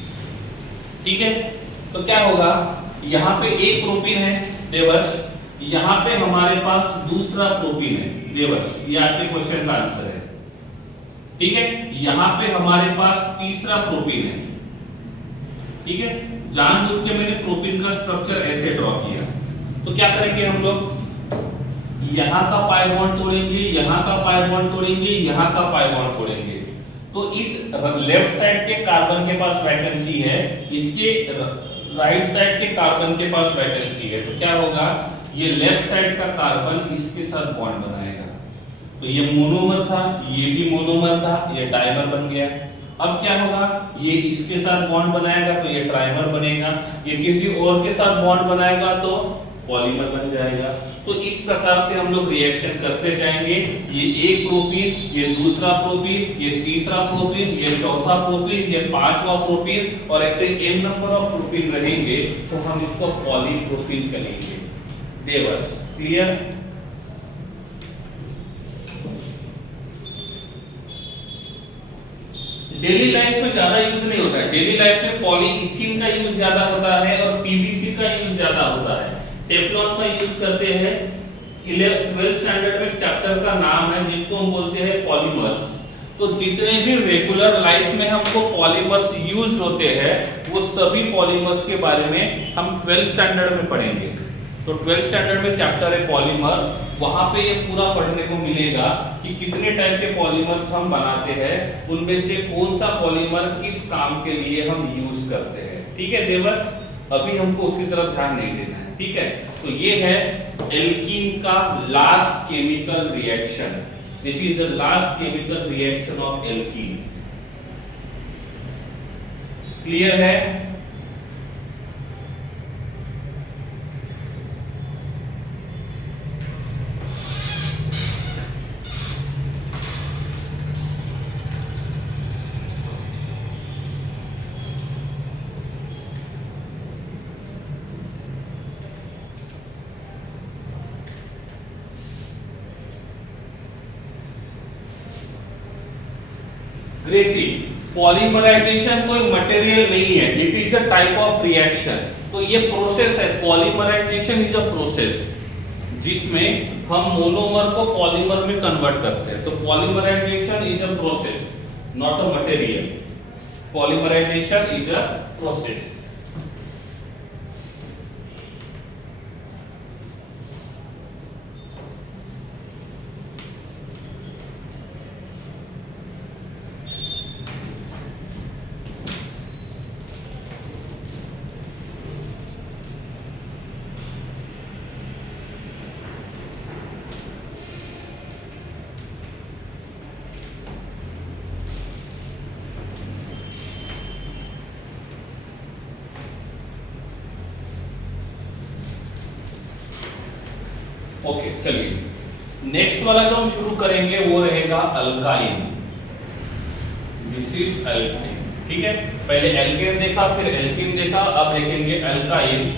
ठीक है, तो क्या होगा, यहाँ पे एक प्रोपीन है देवर्ष, यहाँ पे हमारे पास दूसरा प्रोपीन है देवर्ष, ये आपके क्वेश्चन का आंसर है। ठीक है, यहाँ पे हमारे पास तीसरा प्रोपीन है। ठीक है, जानबूझ के मैंने प्रोपीन का स्ट्रक्चर ऐसे ड्रॉ किया। तो क्या करेंगे हम लोग, यहाँ का पाई बॉन्ड तोड़ेंगे, यहाँ का पाई बॉन्ड तोड़ेंगे, यहाँ का पाई बॉन्ड तोड़ेंगे। तो इस लेफ्ट साइड के कार्बन के पास वैकेंसी है, इसके राइट साइड के कार्बन के पास वैकेंसी है। तो क्या होगा, ये लेफ्ट साइड का कार्बन इसके साथ बॉन्ड बनाएगा। तो ये मोनोमर था, ये भी मोनोमर था, ये डाइमर बन गया। अब क्या होगा, ये इसके साथ बॉन्ड बनाएगा तो ये ट्राइमर बनेगा, ये किसी और के साथ बॉन्ड बनाएगा तो पॉलीमर बन जाएगा। तो इस प्रकार से हम लोग रिएक्शन करते जाएंगे, ये एक प्रोपीन, ये दूसरा प्रोपीन, ये तीसरा प्रोपीन, ये चौथा प्रोपीन, ये पांचवा प्रोपीन, और ऐसे n नंबर ऑफ प्रोपीन रहेंगे तो हम इसको पॉलीप्रोपीन कहेंगे। देवर्ष क्लियर? डेली लाइफ में ज्यादा यूज नहीं होता है, डेली लाइफ में पॉलीइथीन का यूज ज्यादा होता है और पीवीसी का यूज ज्यादा होता है। टेफ्लॉन का यूज करते हैं। 12th स्टैंडर्ड में चैप्टर का नाम है जिसको हम बोलते हैं पॉलीमर्स। तो जितने भी रेगुलर लाइफ में हमको पॉलीमर्स यूज होते हैं वो सभी पॉलीमर्स के बारे में हम 12th स्टैंडर्ड में पढ़ेंगे। तो 12th स्टैंडर्ड में चैप्टर है पॉलीमर्स, वहां पे ये पूरा पढ़ने को मिलेगा कि कितने टाइप के पॉलीमर्स हम बनाते हैं, उनमें से कौन सा पॉलीमर किस काम के लिए हम यूज करते हैं। ठीक है देवर्ष, अभी हमको उसकी तरफ ध्यान नहीं देना है। ठीक है, तो ये है एल्कीन का last chemical reaction. This is the last chemical reaction of alkene. Clear है? ग्रेसी, पॉलीमराइजेशन कोई मटेरियल नहीं है, it is a type of reaction. तो ये प्रोसेस है, पॉलीमराइजेशन इज अ प्रोसेस जिसमें हम मोनोमर को पॉलीमर में कन्वर्ट करते हैं। तो polymerisation is a process, not a material. Polymerisation is a process. Okay चलिए, नेक्स्ट वाला जो हम शुरू करेंगे वो रहेगा अल्काइन। This is alkyne. ठीक है, पहले एल्केन देखा, फिर एल्कीन देखा, अब देखेंगे अल्काइन।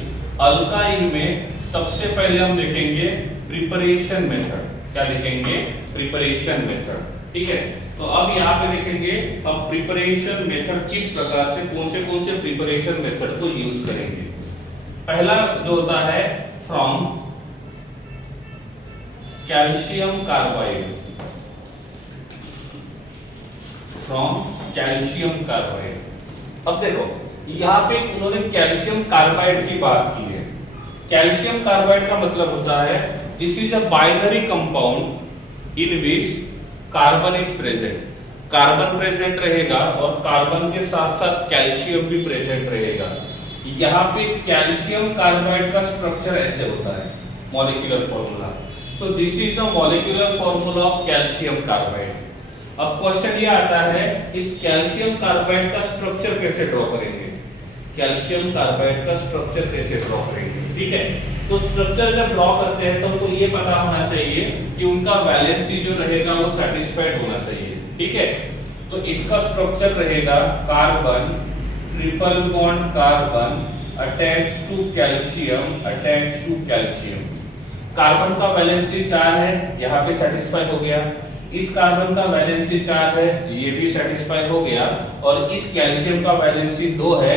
अल्काइन में सबसे पहले हम देखेंगे प्रिपरेशन मेथड। क्या देखेंगे? Preparation method. ठीक है, तो अब यहाँ पे देखेंगे अब प्रिपरेशन मेथड किस प्रकार से, कौन से प्रिपरेशन मेथड को यूज करेंगे। पहला जो होता है from calcium carbide, from calcium carbide. अब देखो यहाँ पे उन्होंने कैल्शियम कार्बाइड की बात की है। कैल्शियम कार्बाइड का मतलब होता है this is a binary compound in which carbon is present. Carbon present रहेगा और कार्बन के साथ साथ कैल्शियम भी प्रेजेंट रहेगा। यहाँ पे कैल्शियम कार्बाइड का स्ट्रक्चर ऐसे होता है, molecular formula. So this is the molecular formula of calcium carbide. अब क्वेश्चन ये आता है इस कैल्शियम कार्बाइड का स्ट्रक्चर कैसे ड्रॉ करेंगे, कैल्शियम कार्बाइड का स्ट्रक्चर कैसे ड्रॉ करेंगे। ठीक है, तो स्ट्रक्चर जब ड्रॉ करते हैं तो हमको ये पता होना चाहिए कि उनका वैलेंसी जो रहेगा वो सैटिस्फाइड होना चाहिए। ठीक है, तो इसका स्ट्रक्चर रहेगा carbon triple bond carbon attach to calcium, attach to calcium. Carbon का वैलेंसी 4 है, यहाँ पे सेटिस्फाई हो गया। इस कार्बन का वैलेंसी 4 है, ये भी सेटिस्फाई हो गया। और इस कैल्शियम का वैलेंसी 2 है,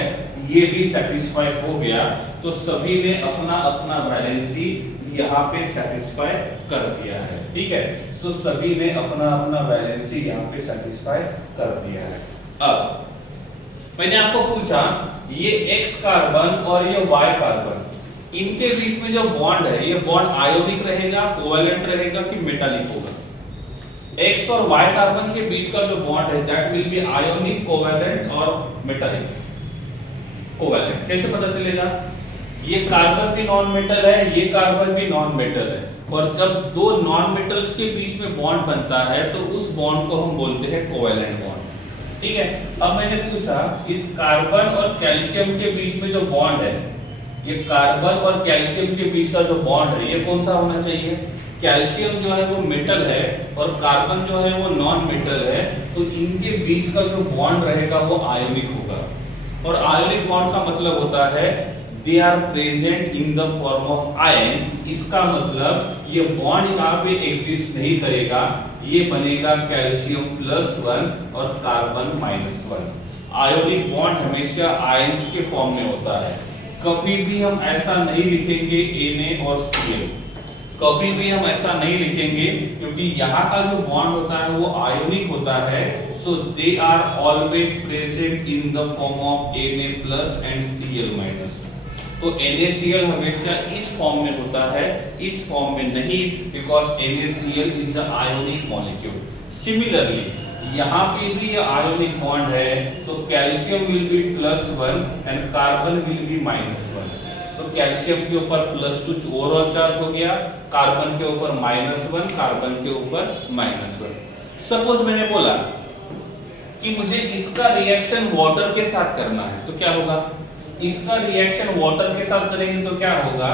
ये भी सेटिस्फाई हो गया। तो सभी ने अपना अपना वैलेंसी यहाँ पे सेटिस्फाई कर दिया है। ठीक है, तो सभी ने अपना अपना वैलेंसी यहाँ पे सेटिस्फाई कर दिया है। अब मैंने आपको पूछा ये X कार्बन और ये Y कार्बन, इनके बीच में जो बॉन्ड है ये बॉन्ड आयोनिक रहेगा, कोवैलेंट रहेगा कि मेटालिक होगा? X और Y कार्बन के बीच का जो बॉन्ड है that will be ionic, covalent और मेटालिक। कोवैलेंट कैसे पता चलेगा? ये कार्बन भी नॉन मेटल है, ये कार्बन भी नॉन मेटल है, और जब दो नॉन मेटल्स के बीच में बॉन्ड बनता है तो उस बॉन्ड को हम बोलते हैं कोवैलेंट बॉन्ड। ठीक है, अब मैंने पूछा इस कार्बन और कैल्शियम के बीच में जो बॉन्ड है, ये कार्बन और कैल्शियम के बीच का जो बॉन्ड है ये कौन सा होना चाहिए? कैल्शियम जो है वो मेटल है और कार्बन जो है वो नॉन मेटल है, तो इनके बीच का जो बॉन्ड रहेगा वो आयोनिक होगा। और आयोनिक बॉन्ड का मतलब होता है they are present in the form of ions. इसका मतलब ये बॉन्ड यहाँ पे एग्जिस्ट नहीं करेगा, ये बनेगा कैल्शियम +1 और कार्बन -1। आयोनिक बॉन्ड हमेशा आयंस के फॉर्म में होता है। कभी भी हम ऐसा नहीं लिखेंगे Na और Cl, कभी भी हम ऐसा नहीं लिखेंगे, क्योंकि यहाँ का जो बॉन्ड होता है वो आयोनिक होता है। So they are always present in the form of Na+ and Cl-। तो NaCl हमेशा इस फॉर्म में होता है, इस फॉर्म में नहीं, because NaCl is a ionic molecule. Similarly यहाँ पे भी ये आयोनिक बॉन्ड है, तो calcium will be +1 and carbon will be -1। तो कैल्शियम के ऊपर +2 ओवरऑल चार्ज हो गया, कार्बन के ऊपर -1, कार्बन के ऊपर -1। सपोज मैंने बोला कि मुझे इसका रिएक्शन वाटर के साथ करना है, तो क्या होगा? इसका रिएक्शन वाटर के साथ करेंगे तो क्या होगा?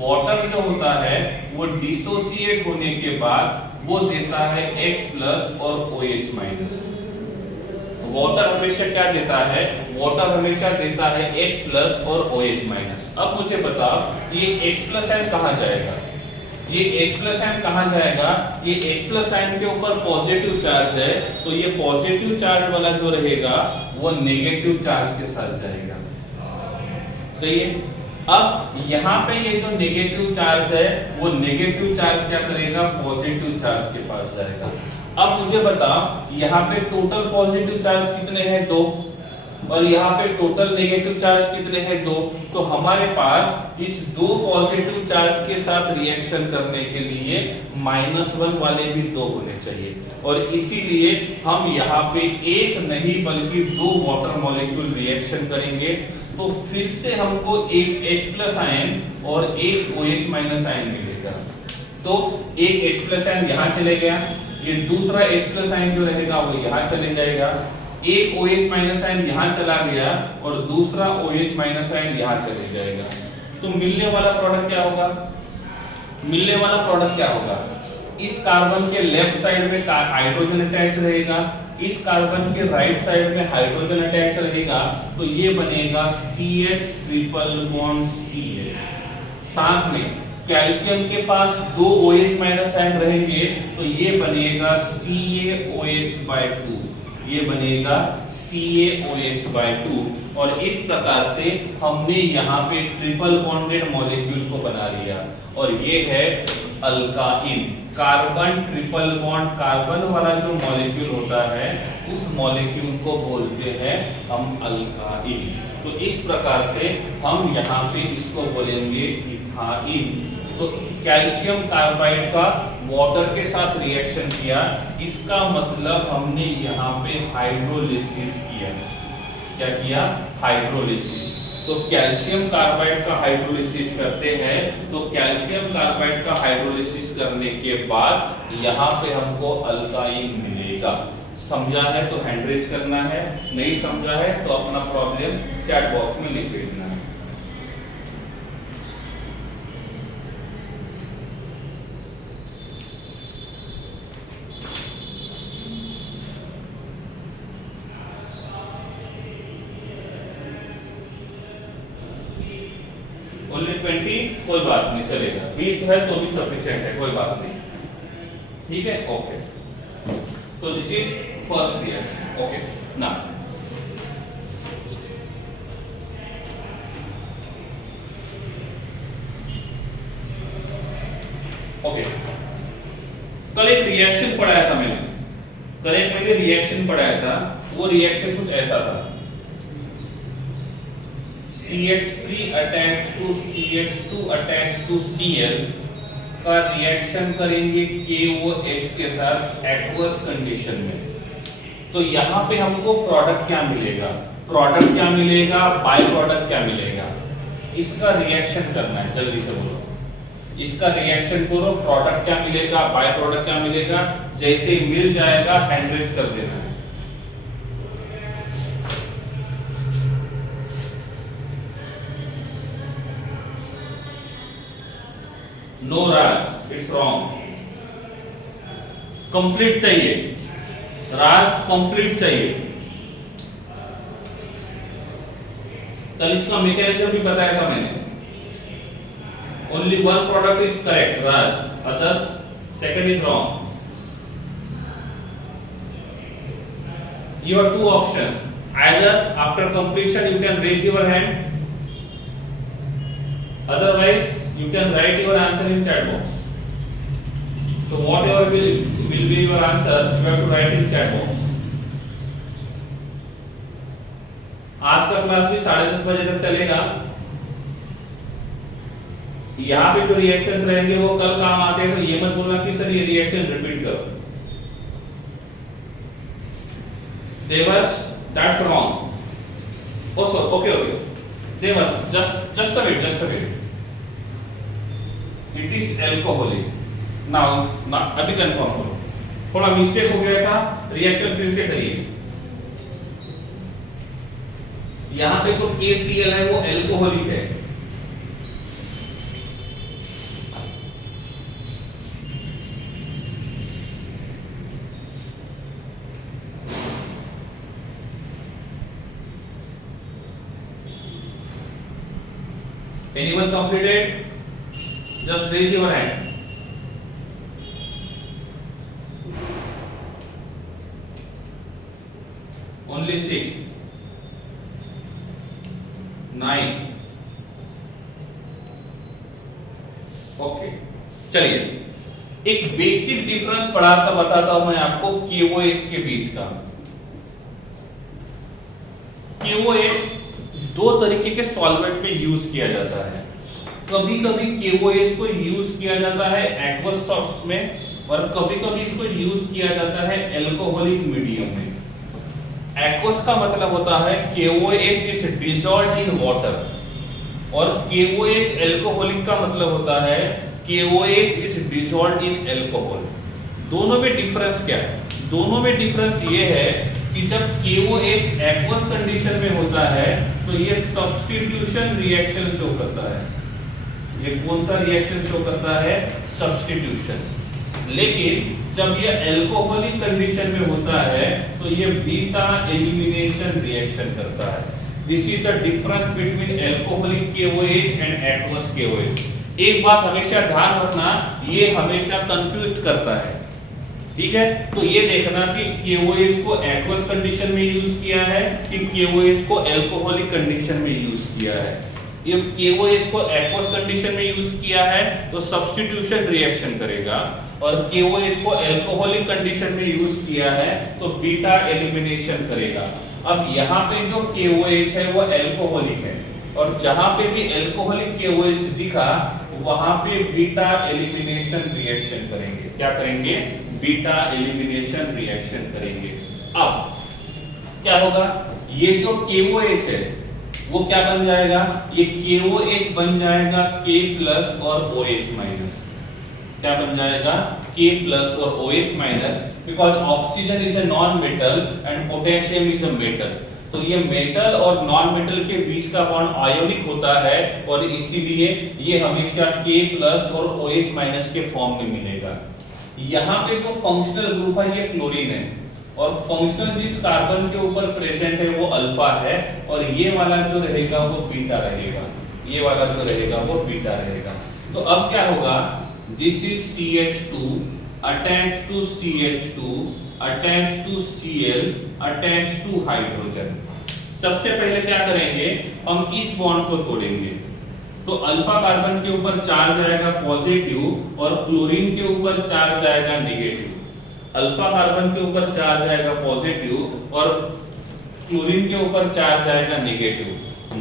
वाटर जो होता है वो डिसोसिएट होने के बाद वो देता है H+ और OH-। वाटर हमेशा क्या देता है? वाटर हमेशा देता है H+ और OH-। अब मुझे बताओ ये H+ आयन कहाँ जाएगा? ये H+ आयन कहाँ जाएगा? ये H+ आयन के ऊपर पॉजिटिव चार्ज है, तो ये पॉजिटिव चार्ज वाला जो रहेगा वो नेगेटिव चार्ज के साथ जाएगा। सही है। अब यहाँ पे ये जो नेगेटिव चार्ज है वो नेगेटिव चार्ज क्या करेगा? पॉजिटिव चार्ज के पास जाएगा। अब मुझे बताओ यहाँ पे टोटल पॉजिटिव चार्ज कितने हैं? 2, और यहाँ पे टोटल नेगेटिव चार्ज कितने हैं? 2। तो हमारे पास इस 2 पॉजिटिव चार्ज के साथ रिएक्शन करने के लिए -1 वाले भी 2 होने चाहिए, और इसीलिए हम यहाँ पे एक नहीं बल्कि 2 वाटर मॉलिक्यूल रिएक्शन करेंगे। तो फिर से हमको एक H+ आयन और एक OH- आयन मिलेगा। तो एक H+ आयन यहाँ चले गया, ये दूसरा H+ आयन जो रहेगा वो यहाँ चले जाएगा, एक OH- आयन यहाँ चला गया और दूसरा OH- आयन यहाँ चले जाएगा। तो मिलने वाला प्रोडक्ट क्या होगा? मिलने वाला प्रोडक्ट क्या होगा? इस कार्बन के लेफ्ट साइड में हाइड्रोजन अटैच रहेगा, इस कार्बन के राइट साइड में हाइड्रोजन अटैच रहेगा, तो ये बनेगा CH ट्रिपल बॉन्ड CH। साथ में कैल्शियम के पास 2 OH- आयन रहेंगे, तो ये बनेगा CaOH/2, ये बनेगा CaOH/2। और इस प्रकार से हमने यहाँ पे ट्रिपल बॉन्डेड मॉलिक्यूल को बना लिया, और ये है alkyne. Carbon triple bond carbon वाला जो मॉलिक्यूल होता है उस मॉलिक्यूल को बोलते हैं हम अल्काइन। तो इस प्रकार से हम यहाँ पे इसको बोलेंगे इथाइन। तो कैल्शियम कार्बाइड का वाटर के साथ रिएक्शन किया, इसका मतलब हमने यहाँ पे हाइड्रोलिसिस किया। क्या किया? हाइड्रोलिसिस। तो कैल्शियम कार्बाइड का हाइड्रोलिसिस करते हैं, तो कैल्शियम कार्बाइड का हाइड्रोलिसिस करने के बाद यहाँ पे हमको अल्काइन मिलेगा। समझा है तो हैंड रेज करना है, नहीं समझा है तो अपना प्रॉब्लम चैट बॉक्स में लिख भेजना है। 20 कोई बात नहीं, चलेगा, 20 है तो भी सफिशिएंट है, कोई बात नहीं, ठीक है, ओके। तो this is first reaction, okay. Now okay, कल एक रिएक्शन पढ़ाया था मैंने, कल एक मैंने रिएक्शन पढ़ाया था, वो रिएक्शन कुछ ऐसा था, CH3 attached to CH2 attached to Cl का रिएक्शन करेंगे KOH के साथ एक्वस कंडीशन में। तो यहाँ पे हमको प्रोडक्ट क्या मिलेगा, प्रोडक्ट क्या मिलेगा, बाय प्रोडक्ट क्या मिलेगा, इसका रिएक्शन करना है, जल्दी से बोलो, इसका रिएक्शन करो, प्रोडक्ट क्या मिलेगा, बाय प्रोडक्ट क्या मिलेगा, जैसे ही मिल जाएगा हैंड रेज कर देना है। No Raj, it's wrong, complete चाहिए राज, कंप्लीट चाहिए। कल इसका मैकेनिज्म भी बताया था मैंने, only one product is correct Raj, others second is wrong. You have two options, either after completion you can raise your hand, otherwise you can write your answer in chat box. So whatever will be your answer, you have to write in chat box. आज का क्लास भी 10:30 बजे तक चलेगा। यहाँ पे जो रिएक्शंस रहेंगे वो कल काम आते हैं, तो ये मत बोलना कि सर ये रिएक्शन रिपीट करो, Devarsh that's wrong. Oh sir, okay okay Devarsh, just a wait, it is alcoholic. Now अभी कंफर्म करो, थोड़ा मिस्टेक हो गया था, रिएक्शन फिर से करिए। यहाँ पे जो KCl है वो एल्कोहलिक है, anyone completed? Just raise your hand. Only 6, 9. Okay, चलिए एक बेसिक डिफरेंस बताता हूं मैं आपको KOH के बीच का। KOH दो तरीके के सॉल्वेंट में यूज किया जाता है, कभी कभी KOH को यूज किया जाता है एक्वस सॉल्ट्स में और कभी कभी इसको यूज किया जाता है एल्कोहलिक मीडियम में। एक्वस का मतलब होता है KOH is dissolved in water और KOH एल्कोहलिक का मतलब होता है KOH is dissolved in alcohol. दोनों में डिफरेंस क्या है? दोनों में डिफरेंस ये है कि जब KOH एक्वस कंडीशन में होता है तो ये सब्स्टिट्यूशन रिएक्शन शो करता है। ये कौन सा रिएक्शन शो करता है? सब्स्टिट्यूशन। लेकिन जब ये अल्कोहलिक कंडीशन में होता है तो ये बीटा एलिमिनेशन रिएक्शन करता है। This is the difference between alcoholic KOH and aqueous KOH। एक बात हमेशा ध्यान रखना, ये हमेशा कंफ्यूज करता है, ठीक है? तो ये देखना कि KOH को एक्वस कंडीशन में यूज किया है कि KOH को अल्कोहलिक कंडीशन में यूज किया है। ये KOH को एक्वस कंडीशन में यूज किया है तो सब्स्टिट्यूशन रिएक्शन करेगा और KOH को अल्कोहलिक कंडीशन में यूज किया है तो बीटा एलिमिनेशन करेगा। अब यहाँ पे जो KOH है वो अल्कोहलिक है और जहां पे भी अल्कोहलिक KOH दिखा वहां पे बीटा एलिमिनेशन रिएक्शन करेंगे। क्या करेंगे? बीटा एलिमिनेशन रिएक्शन करेंगे। अब क्या होगा? ये जो KOH है वो क्या बन जाएगा? ये KOH बन जाएगा K प्लस और OH माइनस। क्या बन जाएगा? K प्लस और OH minus, because oxygen is a non metal and potassium is a metal. तो ये मेटल और नॉन मेटल के बीच का बॉन्ड आयोनिक होता है और इसीलिए ये हमेशा K प्लस और OH माइनस के फॉर्म में मिलेगा। यहाँ पे जो फंक्शनल ग्रुप है ये क्लोरीन है और फंक्शनल जिस कार्बन के ऊपर प्रेजेंट है वो अल्फा है और ये वाला जो रहेगा वो बीटा रहेगा। ये वाला जो रहेगा वो बीटा रहेगा। तो अब क्या होगा, this is CH2 attached to CH2 attached to Cl attached to hydrogen. सबसे पहले क्या करेंगे, हम इस बॉन्ड को तोड़ेंगे। तो अल्फा कार्बन के ऊपर चार्ज आएगा पॉजिटिव और क्लोरीन के ऊपर चार्ज आएगा नेगेटिव। अल्फा कार्बन के ऊपर चार्ज आएगा पॉजिटिव और क्लोरीन के ऊपर चार्ज आएगा नेगेटिव।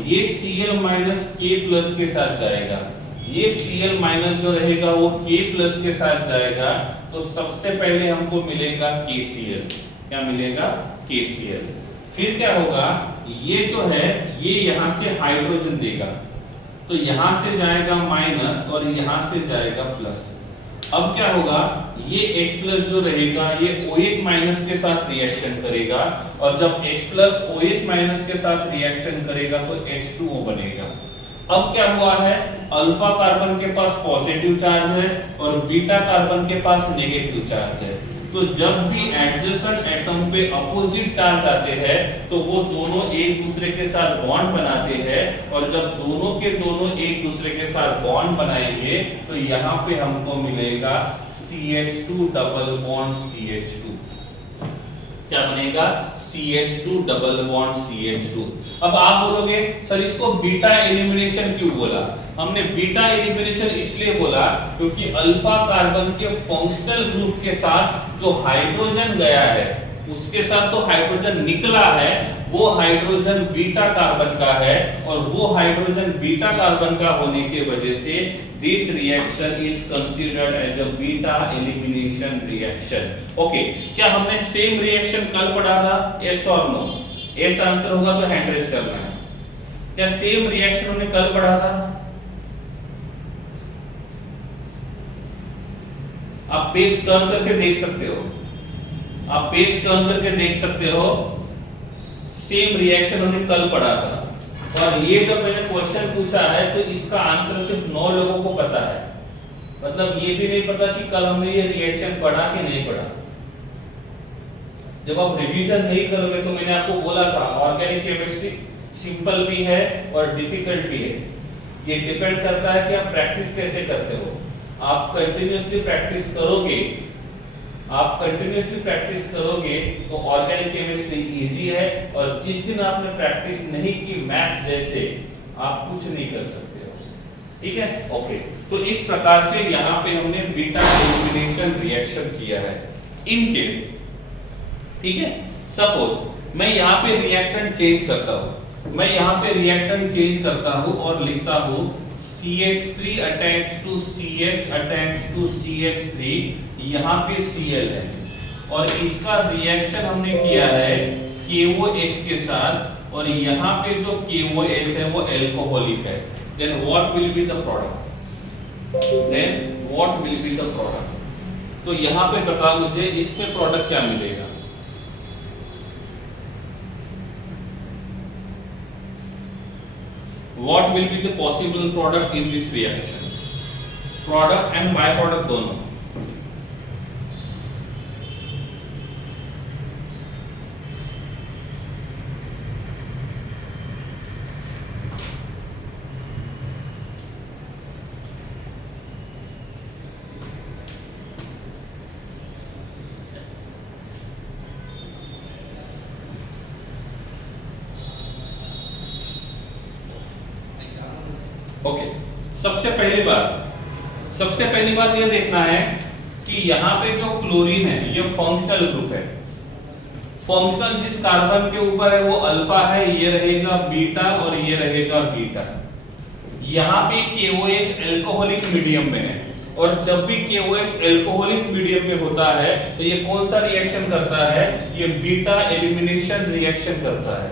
ये Cl माइनस K+ के साथ जाएगा, ये Cl माइनस जो रहेगा वो K+ के साथ जाएगा। तो सबसे पहले हमको मिलेगा KCl। क्या मिलेगा? KCl। फिर क्या होगा, ये जो है ये यहां से हाइड्रोजन देगा, तो यहां से जाएगा माइनस और यहां से जाएगा प्लस। अब क्या होगा, ये H+ जो रहेगा ये OH माइनस के साथ रिएक्शन करेगा और जब H+ OH माइनस के साथ रिएक्शन करेगा तो H2O बनेगा। अब क्या हुआ है, अल्फा कार्बन के पास पॉजिटिव चार्ज है और बीटा कार्बन के पास नेगेटिव चार्ज है। तो जब भी एडजेसेंट एटम पे अपोजिट चार्ज आते हैं तो वो दोनों एक दूसरे के साथ बॉन्ड बनाते हैं और जब दोनों के दोनों एक दूसरे के साथ बॉन्ड बनाएंगे तो यहाँ पे हमको मिलेगा CH2 डबल बॉन्ड CH2। क्या बनेगा? CH2 double bond CH2। अब आप बोलोगे सर इसको बीटा एलिमिनेशन क्यों बोला? हमने बीटा एलिमिनेशन इसलिए बोला क्योंकि अल्फा कार्बन के फंक्शनल ग्रुप के साथ जो हाइड्रोजन गया है उसके साथ तो हाइड्रोजन निकला है, वो हाइड्रोजन बीटा कार्बन का है और वो हाइड्रोजन बीटा कार्बन का होने के वजह से this reaction is considered as a beta elimination reaction. Okay, क्या हमने सेम रिएक्शन कल पढ़ा था? यस और नो? यस आंसर होगा तो हैंड रेज करना है। क्या सेम रिएक्शन हमने कल पढ़ा था? आप पेज टर्न करके देख सकते हो, आप पेज टर्न करके देख सकते हो। सेम रिएक्शन हमने कल पढ़ा था और ये जो मैंने क्वेश्चन पूछा है तो इसका आंसर सिर्फ 9 लोगों को पता है। मतलब ये भी नहीं पता कि कल हमने ये रिएक्शन पढ़ा कि नहीं पढ़ा। जब आप रिवीजन नहीं करोगे तो मैंने आपको बोला था ऑर्गेनिक केमिस्ट्री सिंपल भी है और डिफिकल्ट भी है। ये डिपेंड करता है कि आप प्रैक्टिस कैसे करते हो। आप कंटिन्यूअसली प्रैक्टिस करोगे, आप कंटिन्यूअसली प्रैक्टिस करोगे तो ऑर्गेनिक केमिस्ट्री इजी है और जिस दिन आपने प्रैक्टिस नहीं की मैथ्स जैसे आप कुछ नहीं कर सकते हो। ठीक है? ओके, तो इस प्रकार से यहाँ पे हमने बीटा एलिमिनेशन रिएक्शन किया है। इन केस, ठीक है, सपोज मैं यहाँ पे रिएक्टेंट चेंज करता हूँ, मैं यहाँ पे रिएक्टेंट चेंज करता हूँ और लिखता हूँ CH3 attached to CH attached to CH3, यहाँ पे Cl है और इसका रिएक्शन हमने किया है KOH के साथ और यहाँ पे जो KOH है वो एल्कोहलिक है। Then what will be the product? Then what will be the product? तो यहाँ पे बताओ मुझे इसमें प्रोडक्ट क्या मिलेगा? What will be the possible product in this reaction? Product and byproduct दोनों। ओके, सबसे पहली बात यह देखना है कि यहाँ पे जो क्लोरीन है ये फंक्शनल ग्रुप है। फंक्शनल जिस कार्बन के ऊपर है वो अल्फा है, ये रहेगा बीटा और ये रहेगा बीटा। यहाँ पे KOH एल्कोहलिक मीडियम में है और जब भी KOH एल्कोहलिक मीडियम में होता है तो ये कौन सा रिएक्शन करता है? ये बीटा एलिमिनेशन रिएक्शन करता है।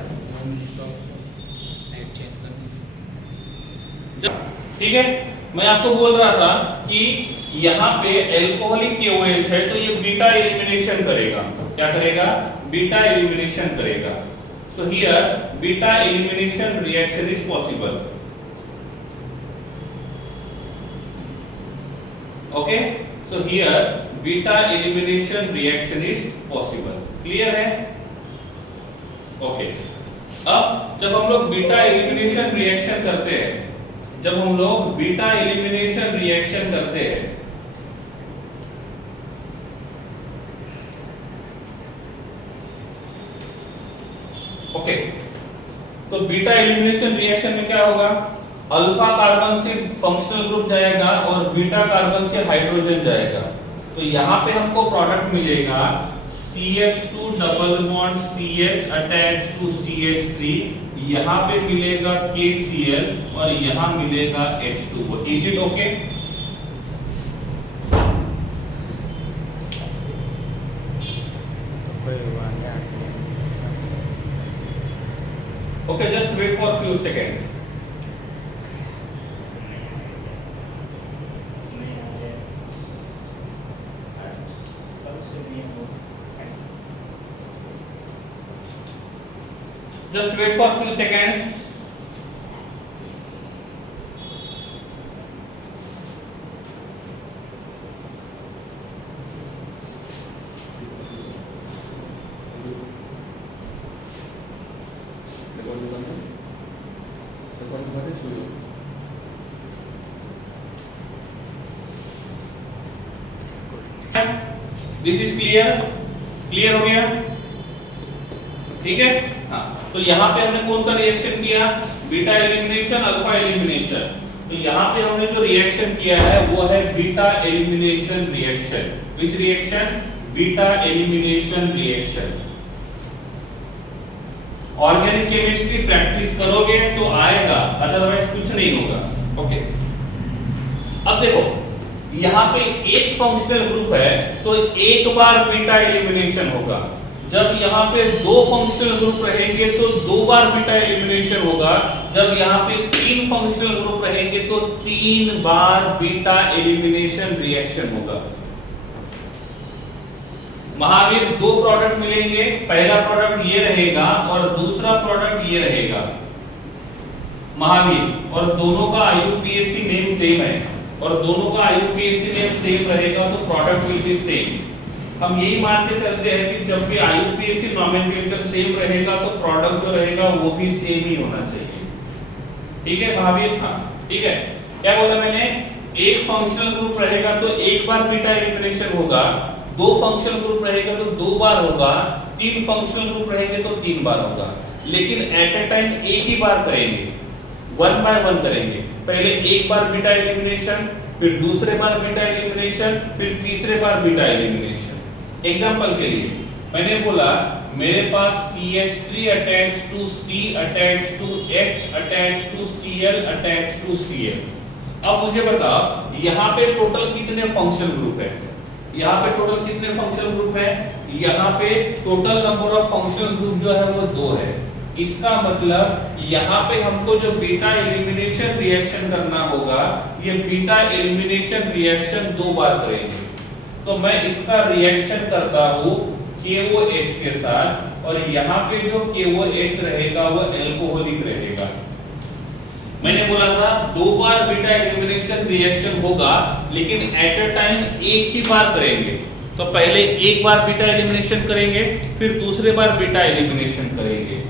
ठीक है, मैं आपको बोल रहा था कि यहाँ पे एल्कोहलिक KOH है तो ये बीटा एलिमिनेशन करेगा। क्या करेगा? बीटा एलिमिनेशन करेगा। So here beta elimination reaction is possible. Okay, so here beta elimination reaction is possible. Clear है? ओके, अब जब हम लोग बीटा एलिमिनेशन रिएक्शन करते हैं जब हम लोग बीटा एलिमिनेशन रिएक्शन करते हैं, ओके, तो बीटा एलिमिनेशन रिएक्शन में क्या होगा, अल्फा कार्बन से फंक्शनल ग्रुप जाएगा और बीटा कार्बन से हाइड्रोजन जाएगा। तो यहाँ पे हमको प्रोडक्ट मिलेगा CH2 double bond CH attach to CH3, यहाँ पे मिलेगा KCl और यहाँ मिलेगा H2O। Is it okay? Okay, just wait for a few seconds. Just wait for a few seconds. This is clear? Clear हो गया? ठीक है। हाँ, तो यहाँ पे हमने कौन सा रिएक्शन किया, बीटा एलिमिनेशन अल्फा एलिमिनेशन। तो यहाँ पे हमने जो रिएक्शन किया है वो है beta elimination reaction. Which reaction? Beta elimination reaction. Organic chemistry practice करोगे तो आएगा, अदरवाइज कुछ नहीं होगा। ओके, अब देखो यहाँ पे एक फंक्शनल ग्रुप है तो एक बार बीटा एलिमिनेशन होगा। जब यहाँ पे दो फंक्शनल ग्रुप रहेंगे तो दो बार बीटा एलिमिनेशन होगा। जब यहाँ पे तीन फंक्शनल ग्रुप रहेंगे तो तीन बार बीटा एलिमिनेशन रिएक्शन होगा। महावीर, दो प्रोडक्ट मिलेंगे, पहला प्रोडक्ट ये रहेगा और दूसरा प्रोडक्ट ये रहेगा महावीर, और दोनों का IUPAC नेम सेम है और दोनों का IUPAC नेम सेम रहेगा तो प्रोडक्ट विल बी सेम। हम यही मानते चलते हैं कि जब भी IUPAC नोमेनक्लेचर सेम रहेगा तो प्रोडक्ट जो रहेगा वो भी सेम ही होना चाहिए। ठीक है महावीर? हाँ ठीक है। क्या बोला मैंने, एक फंक्शनल ग्रुप रहेगा तो एक बार बीटा एलिमिनेशन होगा, दो फंक्शनल ग्रुप रहेगा तो दो बार होगा, तीन फंक्शनल ग्रुप रहेंगे तो तीन बार होगा। लेकिन एट ए टाइम एक ही बार करेंगे, वन बाय वन करेंगे। पहले एक बार बीटा एलिमिनेशन, फिर दूसरे बार बीटा एलिमिनेशन, फिर तीसरे बार बीटा एलिमिनेशन। एग्जांपल के लिए मैंने बोला मेरे पास CH3 attach to C attach to H attach to Cl attach to Cl। अब मुझे बताओ यहाँ पे टोटल कितने फंक्शनल ग्रुप है? यहाँ पे टोटल कितने फंक्शनल ग्रुप है? यहाँ पे total number of functional group जो है वो 2 है। इसका मतलब यहाँ पे हमको जो बीटा एलिमिनेशन रिएक्शन करना होगा, ये बीटा एलिमिनेशन रिएक्शन 2 बार करेंगे। तो मैं इसका रिएक्शन करता हूँ KOH के साथ, और यहाँ पे जो KOH रहेगा वो एल्कोहलिक रहेगा। मैंने बोला था 2 बार बीटा एलिमिनेशन रिएक्शन होगा, लेकिन एट अ टाइम एक ही बार करेंगे। तो पहले एक बार बीटा एलिमिनेशन करेंगे, फिर दूसरे बार बीटा एलिमिनेशन करेंगे।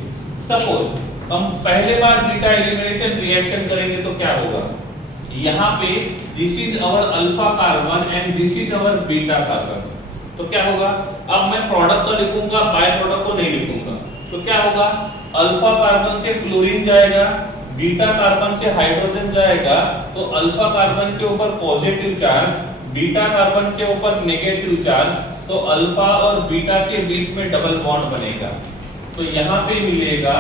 सपोज हम पहले बार बीटा एलिमिनेशन रिएक्शन करेंगे तो क्या होगा, यहाँ पे this is our alpha carbon and this is our beta carbon. तो क्या होगा, अब मैं प्रोडक्ट तो लिखूंगा, बाय प्रोडक्ट को नहीं लिखूंगा। तो क्या होगा, अल्फा कार्बन से क्लोरीन जाएगा, बीटा कार्बन से हाइड्रोजन जाएगा, तो अल्फा कार्बन के ऊपर पॉजिटिव चार्ज, बीटा कार्बन के ऊपर नेगेटिव चार्ज, तो अल्फा और बीटा के बीच में डबल बॉन्ड बनेगा। तो यहाँ पे मिलेगा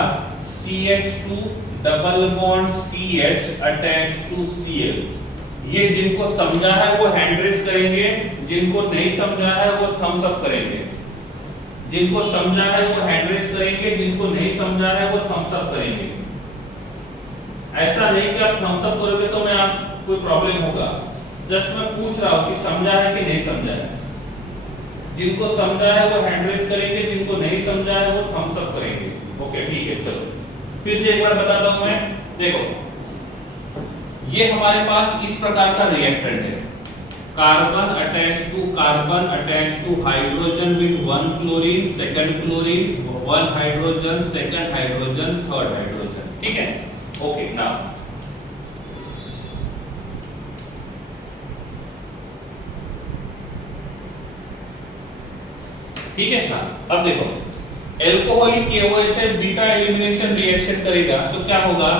CH2 double bond CH attach to Cl। ये जिनको समझा है वो हैंड रेज करेंगे, जिनको नहीं समझा है वो थम्स अप करेंगे। जिनको समझा है वो हैंड रेज करेंगे, जिनको नहीं समझा है वो थम्स अप करेंगे। ऐसा नहीं कि आप थम्स अप करोगे तो मैं आप कोई प्रॉब्लम होगा। जस्ट मैं पूछ रहा हूँ कि समझा है कि नहीं समझा है। जिनको समझा है वो हैंड रेज करेंगे, जिनको नहीं समझा है वो थम्स अप करेंगे। ओके ठीक है, चलो फिर से एक बार बताता हूं मैं। देखो ये हमारे पास इस प्रकार का रिएक्टेंट है, carbon attach to hydrogen with 1 chlorine, second chlorine, 1 hydrogen, second hydrogen, third hydrogen. ठीक है, ओके। नाउ ठीक है ना। अब देखो एल्कोहलिक KOH है, बीटा एलिमिनेशन रिएक्शन करेगा तो क्या होगा,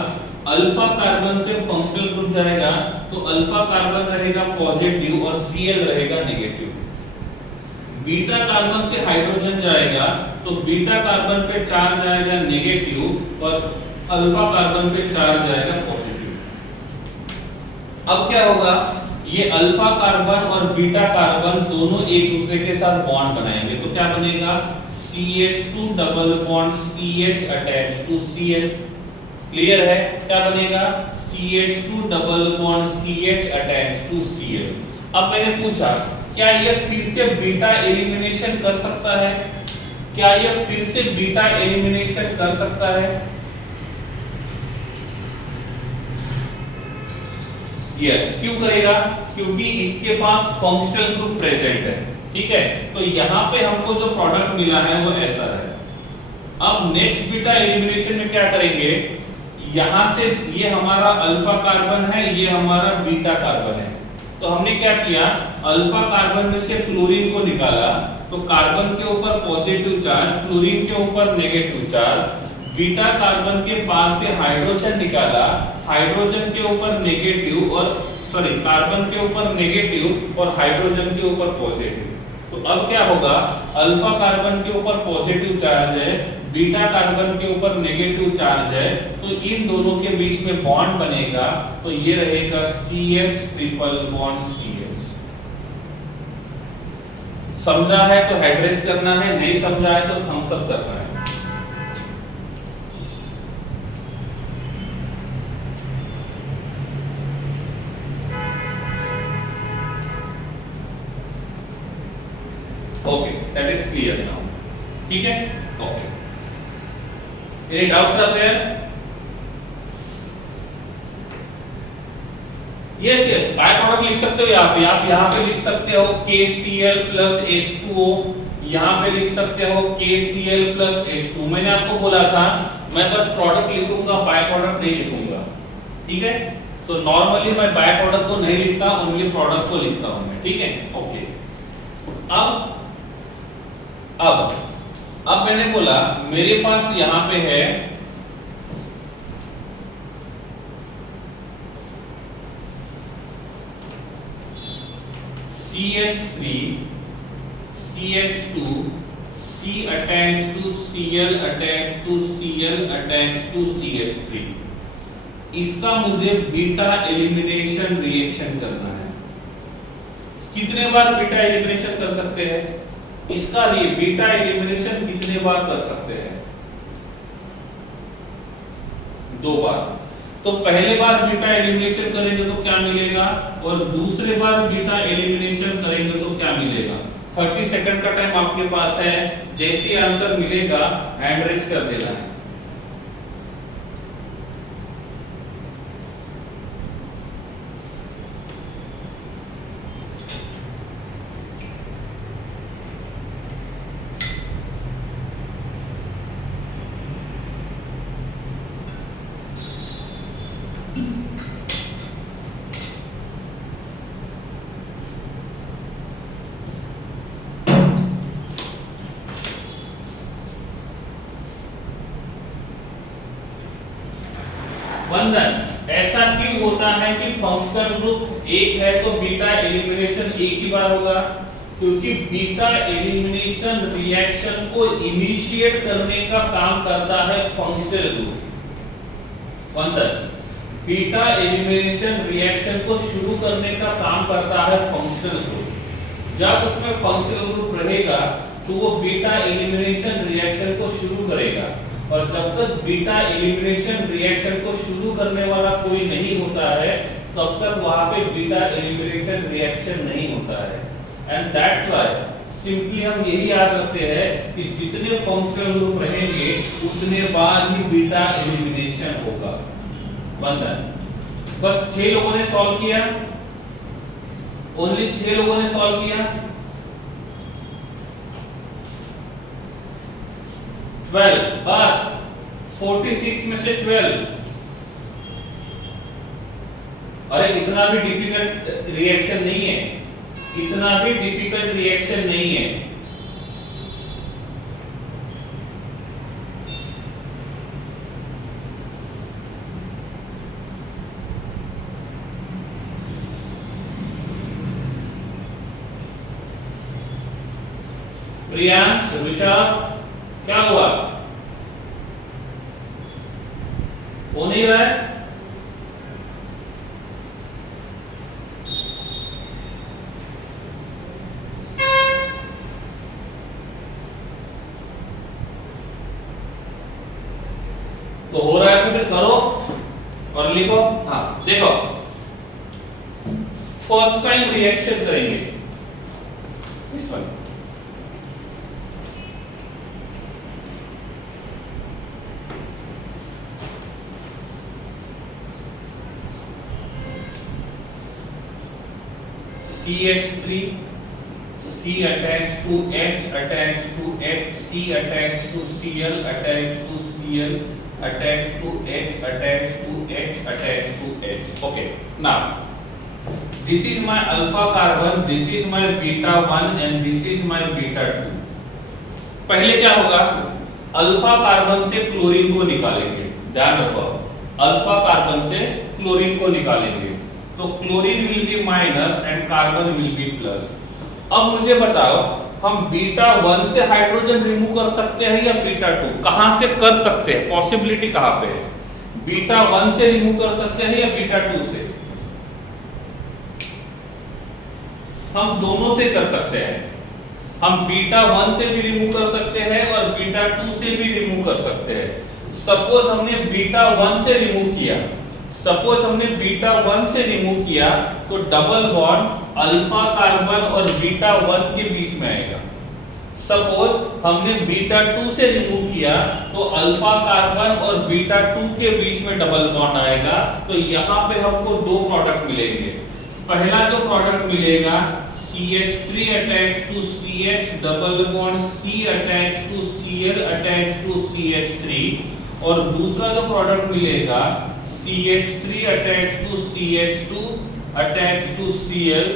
अल्फा कार्बन से फंक्शनल ग्रुप जाएगा तो अल्फा कार्बन रहेगा पॉजिटिव और Cl रहेगा नेगेटिव। बीटा कार्बन से हाइड्रोजन जाएगा तो बीटा कार्बन पे चार्ज आएगा नेगेटिव और अल्फा कार्बन पे चार्ज आएगा पॉजिटिव। अब क्या होगा, ये अल्फा कार्बन और बीटा कार्बन दोनों एक दूसरे के साथ बॉन्ड बनाएंगे तो क्या बनेगा, CH2 double bond CH attach to Cl। Clear है, क्या बनेगा, CH2 double bond CH attach to Cl। अब मैंने पूछा क्या ये फिर से बीटा एलिमिनेशन कर सकता है, क्या ये फिर से बीटा एलिमिनेशन कर सकता है? यस, क्यों करेगा, क्योंकि इसके पास फंक्शनल ग्रुप प्रेजेंट है। ठीक है, तो यहां पे हमको जो प्रोडक्ट मिला है वो ऐसा है। अब नेक्स्ट बीटा एलिमिनेशन में क्या करेंगे, यहां से ये हमारा अल्फा कार्बन है, ये हमारा बीटा कार्बन है, तो हमने क्या किया, अल्फा कार्बन में से क्लोरीन को निकाला तो कार्बन के ऊपर पॉजिटिव चार्ज, क्लोरीन के ऊपर नेगेटिव चार्ज, बीटा कार्बन के पास से हाइड्रोजन निकाला, हाइड्रोजन के ऊपर नेगेटिव और कार्बन के ऊपर नेगेटिव और हाइड्रोजन के ऊपर पॉजिटिव। तो अब क्या होगा, अल्फा कार्बन के ऊपर पॉजिटिव चार्ज है, बीटा कार्बन के ऊपर नेगेटिव चार्ज है, तो इन दोनों के बीच में बॉन्ड बनेगा तो ये रहेगा CH ट्रिपल बॉन्ड CH। समझा है तो हाइड्रेट करना है, नहीं समझा है तो थम्स अप करना है। Okay, that is clear now. ठीक है, okay, any doubts are there? Yes yes, by product लिख सकते हो आप यहाँ पे लिख सकते हो KCl plus H2O, यहाँ पे लिख सकते हो KCl plus H2। मैंने आपको बोला था मैं बस प्रोडक्ट लिखूंगा, बाय प्रोडक्ट नहीं लिखूंगा। ठीक है, तो नॉर्मली मैं बाय प्रोडक्ट को नहीं लिखता, ओनली प्रोडक्ट को लिखता हूं मैं। ठीक है, ओके। अब मैंने बोला मेरे पास यहां पे है CH3 CH2 C attached to Cl attached to Cl attached to CH3। इसका मुझे बीटा एलिमिनेशन रिएक्शन करना है। कितने बार बीटा एलिमिनेशन कर सकते हैं, इसका बीटा एलिमिनेशन कितने बार कर सकते हैं, 2 बार। तो पहले बार बीटा एलिमिनेशन करेंगे तो क्या मिलेगा और दूसरे बार बीटा एलिमिनेशन करेंगे तो क्या मिलेगा। 30 सेकंड का टाइम आपके पास है, जैसे आंसर मिलेगा हैंड रेज कर देना है। बंधन ऐसा क्यों होता है कि फंक्शनल ग्रुप एक है तो बीटा एलिमिनेशन एक ही बार होगा, क्योंकि बीटा एलिमिनेशन रिएक्शन को इनिशिएट करने का काम करता है फंक्शनल ग्रुप। बंधन बीटा एलिमिनेशन रिएक्शन को शुरू करने का काम करता है फंक्शनल ग्रुप। जब उसमें फंक्शनल ग्रुप रहेगा तो वो बीटा एलिमिनेशन रिएक्शन को शुरू करेगा, और जब तक बीटा एलिमिनेशन रिएक्शन को शुरू करने वाला कोई नहीं होता है तब तक वहां पे बीटा एलिमिनेशन रिएक्शन नहीं होता है। एंड दैट्स व्हाई सिंपली हम यही याद रखते हैं कि जितने फंक्शनल ग्रुप रहेंगे उतने बार ही बीटा एलिमिनेशन होगा। बंधन बस 6 लोगों ने सॉल्व किया, ओनली 6 लोगों ने सॉल्व किया। 12 बस 46 में से 12। अरे इतना भी डिफिकल्ट रिएक्शन नहीं है, इतना भी डिफिकल्ट रिएक्शन नहीं है। प्रियांश, ऋषभ, क्या हुआ? हो नहीं रहा है? तो हो रहा है तो फिर करो और लिखो। हाँ देखो, फर्स्ट टाइम रिएक्शन करेंगे इस one, CH3 C attached to H attached to H, C attached to Cl attached to Cl attached to H attached to H attached to H. Okay, now this is my alpha carbon, this is my beta 1 and this is my beta 2. पहले क्या होगा, अल्फा कार्बन से क्लोरीन को निकालेंगे, ध्यान रखो, अल्फा कार्बन से क्लोरीन को निकालेंगे, तो chlorine will be minus and carbon will be plus. अब मुझे बताओ, हम बीटा 1 से हाइड्रोजन रिमूव कर सकते हैं या बीटा 2? कहां से कर सकते हैं? पॉसिबिलिटी कहां पे है? बीटा 1 से रिमूव कर सकते हैं या बीटा 2 से? हम दोनों से कर सकते हैं। हम बीटा 1 से भी रिमूव कर सकते हैं और बीटा 2 से भी रिमूव कर सकते हैं। सपोज हमने बीटा 1 से रिमूव किया, सपोज हमने बीटा 1 से रिमूव किया, तो डबल बॉन्ड अल्फा कार्बन और बीटा 1 के बीच में आएगा। सपोज हमने बीटा 2 से रिमूव किया, तो अल्फा कार्बन और बीटा 2 के बीच में डबल बॉन्ड आएगा। तो यहाँ पे हमको दो प्रोडक्ट मिलेंगे। पहला जो प्रोडक्ट मिलेगा, CH3 attached to CH double bond C attached to Cl attached to CH3, और दूसरा जो प्रोडक्ट मिलेगा, CH3 attached to CH2 attached to Cl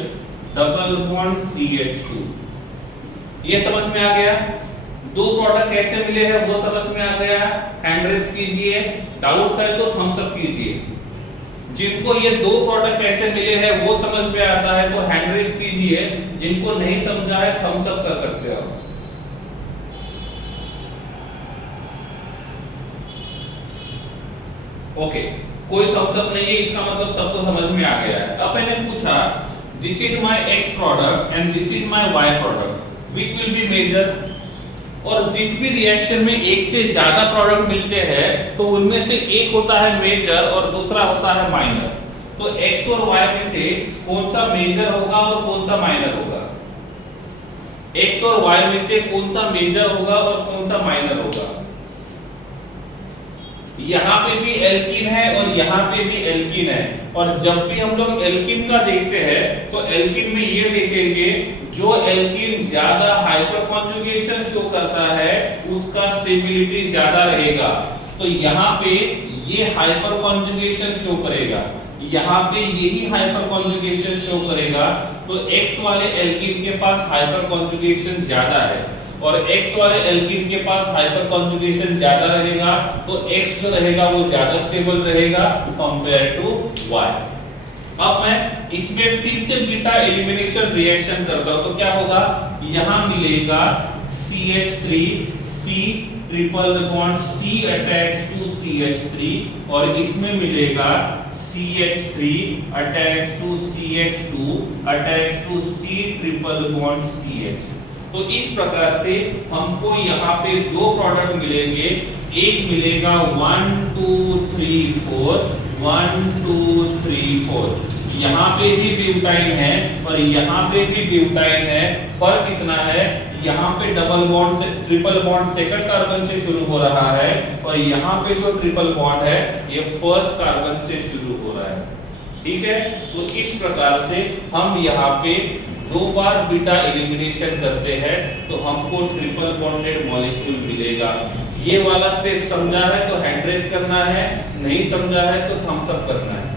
double bond CH2। ये समझ में आ गया? दो प्रोडक्ट कैसे मिले हैं वो समझ में आ गया। हैंड रेस कीजिए, डाउट्स है तो थम्स अप कीजिए। जिनको ये दो प्रोडक्ट कैसे मिले हैं वो समझ में आता है तो हैंड रेस कीजिए, जिनको नहीं समझा है थम्स अप कर सकते हो। ओके, कोई थम्स अप नहीं है, इसका मतलब सबको समझ में आ गया है। अब मैंने पूछा, this is my X product and this is my Y product, which will be major? और जिस भी रिएक्शन में एक से ज्यादा प्रोडक्ट मिलते हैं तो उनमें से एक होता है मेजर और दूसरा होता है माइनर। तो एक्स और वाई में से कौन सा मेजर होगा और कौन सा माइनर होगा? एक्स और वाई में से कौन सा मेजर होगा और कौन सा माइनर होगा? यहाँ पे भी एल्कीन है और यहाँ पे भी एल्कीन है, और जब भी हम लोग एल्कीन का देखते हैं तो एल्कीन में ये देखेंगे, जो एल्कीन ज्यादा हाइपर कॉन्जुगेशन शो करता है उसका स्टेबिलिटी ज्यादा रहेगा। तो यहाँ पे ये हाइपर कॉन्जुगेशन शो करेगा, यहाँ पे यही हाइपर कॉन्जुगेशन शो करेगा। तो X वाले एल्कीन के पास हाइपर कॉन्जुगेशन ज्यादा है और X वाले एल्कीन के पास हाइपर कॉन्जुगेशन ज्यादा रहेगा, तो X जो रहेगा वो ज्यादा स्टेबल रहेगा कंपेयर टू Y। अब मैं इसमें फिर से बीटा एलिमिनेशन रिएक्शन करता हूं तो क्या होगा, यहां मिलेगा CH3 C triple bond C attached to CH3, और इसमें मिलेगा CH3 attached to CH2 attached to C triple bond CH। तो इस प्रकार से हमको यहाँ पे दो प्रोडक्ट मिलेंगे, एक मिलेगा 1 2 3 4, 1 2 3 4, यहाँ पे भी ब्यूटाइन है और यहाँ पे भी ब्यूटाइन है। फर्क इतना है, यहाँ पे डबल बॉन्ड से ट्रिपल बॉन्ड सेकंड कार्बन से शुरू हो रहा है और यहाँ पे जो ट्रिपल बॉन्ड है ये फर्स्ट कार्बन से शुरू हो रहा है। ठीक है, तो इस प्रकार से हम यहाँ पे दो बार बीटा एलिमिनेशन करते हैं तो हमको ट्रिपल बॉन्डेड मॉलिक्यूल मिलेगा। ये वाला स्टेप समझा है तो हैंड रेज करना है, नहीं समझा है तो थम्स अप करना है।